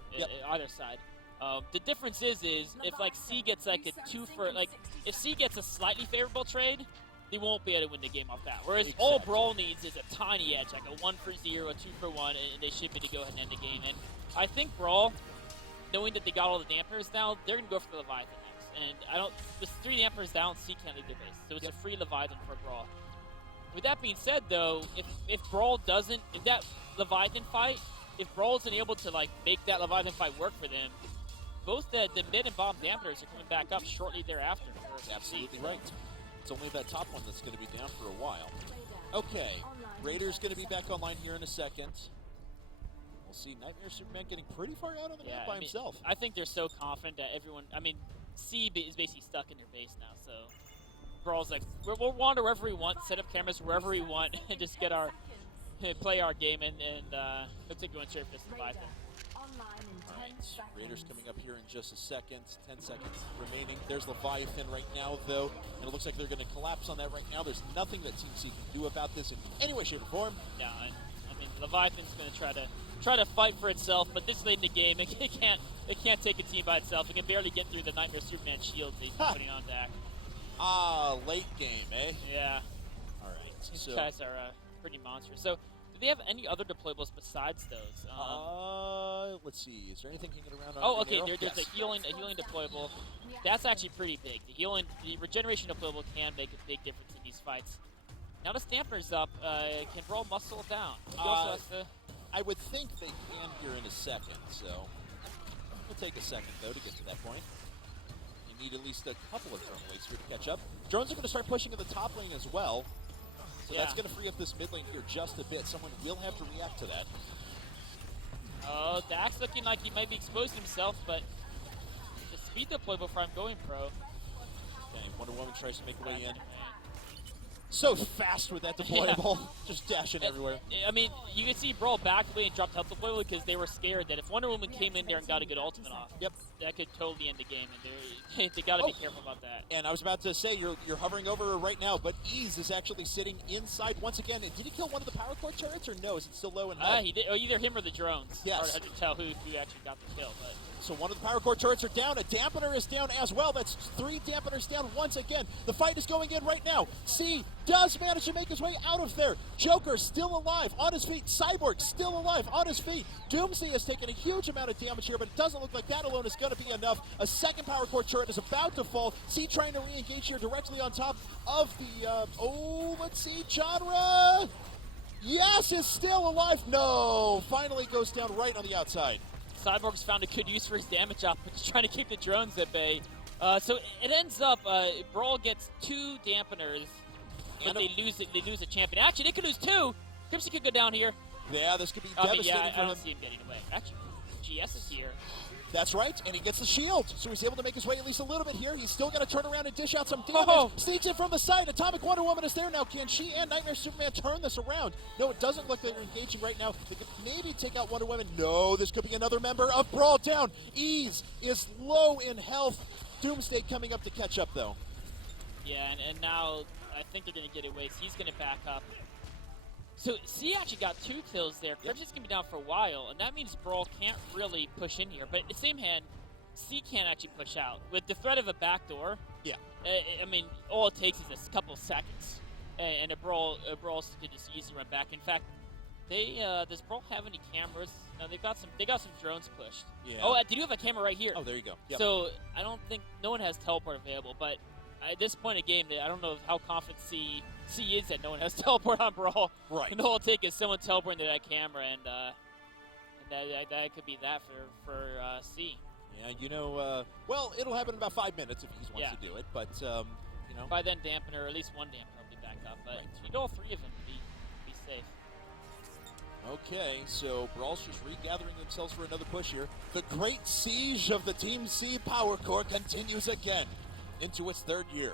either side. The difference is if like C gets like a 2 for like if C gets a slightly favorable trade, they won't be able to win the game off that. Whereas all BrawL needs is a tiny edge, like a 1 for 0, a 2 for 1, and they should be to go ahead and end the game. And I think BrawL, knowing that they got all the dampeners down, they're gonna go for the Leviathan next. And I don't, with 3 dampeners down, C can't leave their base, so it's a free Leviathan for BrawL. With that being said, though, if BrawL doesn't, if that Leviathan fight, if BrawL isn't able to like make that Leviathan fight work for them, both the mid and bottom dampeners are coming back up shortly thereafter. Absolutely right. It's only that top one that's going to be down for a while. Okay, Raider's going to be back online here in a second. We'll see Nightmare Superman getting pretty far out on the map by himself. I think they're so confident that everyone, C is basically stuck in their base now, so BrawL's like, we'll wander wherever we want, set up cameras wherever we want, and just get our, play our game, and looks like going straight for this Leviathan. Alright, Raiders coming up here in just a second. 10 seconds remaining. There's Leviathan right now, though, and it looks like they're going to collapse on that right now. There's nothing that Team C can do about this in any way, shape, or form. Yeah, Leviathan's going to try to fight for itself, but this late in the game, it can't take a team by itself. It can barely get through the Nightmare Superman shield that he's putting on deck. Late game, eh? Yeah. All right. These guys are pretty monstrous. So, do they have any other deployables besides those? Let's see. Is there anything hanging around? Oh, okay. There's a healing deployable. That's actually pretty big. The regeneration deployable can make a big difference in these fights. Now the Stamper's up. Can BrawL muscle it down? He also has to... I would think they can here in a second, so it'll take a second, though, to get to that point. You need at least a couple of drone waves here to catch up. Drones are going to start pushing in the top lane as well, so that's going to free up this mid lane here just a bit. Someone will have to react to that. Oh, Dax looking like he might be exposing himself, but the speed deploy before I'm going pro. Okay, Wonder Woman tries to make her way in. So fast with that deployable, just dashing everywhere. I mean, you can see BrawL back away and dropped health deployable because they were scared that if Wonder Woman came in there and got a good ultimate off, that could totally end the game, and they got to be careful about that. And I was about to say, you're hovering over her right now, but Ease is actually sitting inside once again. Did he kill one of the power core turrets, or no? Is it still low in health? He did, or either him or the drones. Yes. Hard to tell who actually got the kill, but... So one of the power core turrets are down. A dampener is down as well. That's 3 dampeners down once again. The fight is going in right now. C does manage to make his way out of there. Joker still alive on his feet. Cyborg still alive on his feet. Doomsday has taken a huge amount of damage here, but it doesn't look like that alone is going to be enough. A second power core turret is about to fall. C trying to re-engage here directly on top of the, let's see, genre. Yes, is still alive. No, finally goes down right on the outside. Cyborg's found a good use for his damage output, just trying to keep the drones at bay. So it ends up, BrawL gets 2 dampeners, but they lose a champion. Actually, they could lose 2. Crimson could go down here. Yeah, this could be devastating for him. I don't see him getting away. Actually, GS is here. That's right, and he gets the shield, so he's able to make his way at least a little bit here. He's still going to turn around and dish out some damage. Sneaks in from the side. Atomic Wonder Woman is there now. Can she and Nightmare Superman turn this around? No, it doesn't look like they're engaging right now. They could maybe take out Wonder Woman. No, this could be another member of BrawL down. Ease is low in health. Doomsday coming up to catch up, though. Yeah, and now I think they're going to get away. So he's going to back up. So C actually got 2 kills there. Crimson's going to be down for a while, and that means BrawL can't really push in here. But at the same hand, C can't actually push out. With the threat of a backdoor, I mean, all it takes is a couple seconds, and a BrawL can just easily run back. In fact, does BrawL have any cameras? No, they got some drones pushed. Yeah. Oh, they do have a camera right here. Oh, there you go. Yep. So I don't think no one has teleport available, but at this point in the game, I don't know how confident C is that no one has teleport on BrawL. Right. And all it'll take is someone teleporting to that camera, and that could be that for C. Yeah, you know, well, it'll happen in about 5 minutes if he wants to do it, but, you know. By then, dampener, or at least one dampener will be back up, but you need all 3 of them to be safe. Okay, so BrawL's just regathering themselves for another push here. The great siege of the Team C Power Core continues again into its 3rd year.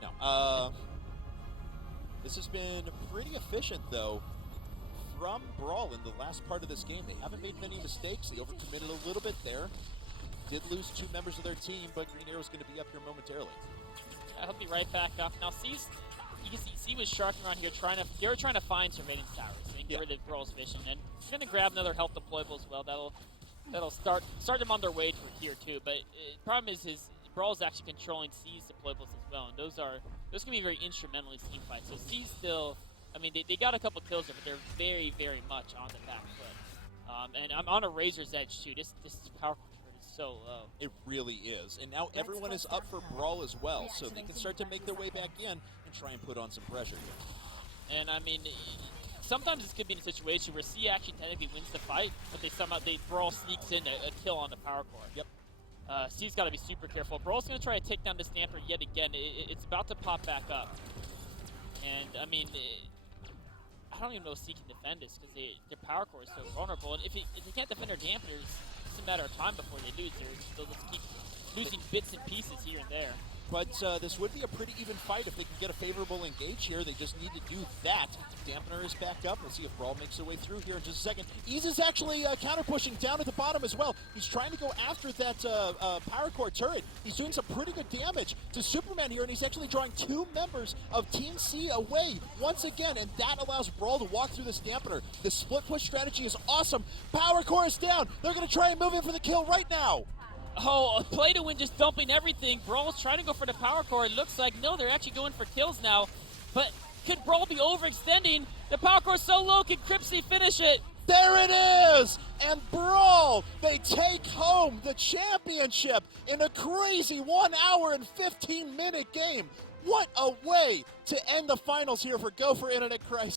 Now, this has been pretty efficient, though, from BrawL in the last part of this game. They haven't made many mistakes. They overcommitted a little bit there. Did lose 2 members of their team, but Green Arrow's going to be up here momentarily. He'll be right back up. Now, you can see C was sharking around here, they were trying to find surveillance towers and get rid of BrawL's vision. And he's going to grab another health deployable as well. That'll That'll start them on their way for tier 2. But problem is BrawL's actually controlling C's deployables as well, and those can be very instrumental in team fights. So C's still, I mean, they got a couple kills there, but they're very, very much on the back foot. And I'm on a razor's edge too. This power control is so low. It really is. And now everyone is up for BrawL as well, so they can start to make their way back in and try and put on some pressure here. And I mean, sometimes this could be in a situation where C actually technically wins the fight, but BrawL sneaks in a kill on the power core. Yep. C's got to be super careful. BrawL's going to try to take down this damper yet again. It's about to pop back up. And, I mean, I don't even know if C can defend this because their power core is so vulnerable. And if they can't defend their dampers, it's just a matter of time before they lose. They'll just keep losing bits and pieces here and there. But this would be a pretty even fight if they can get a favorable engage here. They just need to do that. Dampener is back up. We'll see if BrawL makes their way through here in just a second. Ease is actually counter-pushing down at the bottom as well. He's trying to go after that power core turret. He's doing some pretty good damage to Superman here, and he's actually drawing 2 members of Team C away once again, and that allows BrawL to walk through this dampener. The split push strategy is awesome. Power core is down. They're going to try and move in for the kill right now. Oh, play to win just dumping everything. BrawL's trying to go for the power core. It looks like, no, they're actually going for kills now. But could BrawL be overextending? The power core's so low, can Cripsy finish it? There it is! And BrawL, they take home the championship in a crazy 1 hour and 15-minute game. What a way to end the finals here for Go4 Internet Crisis.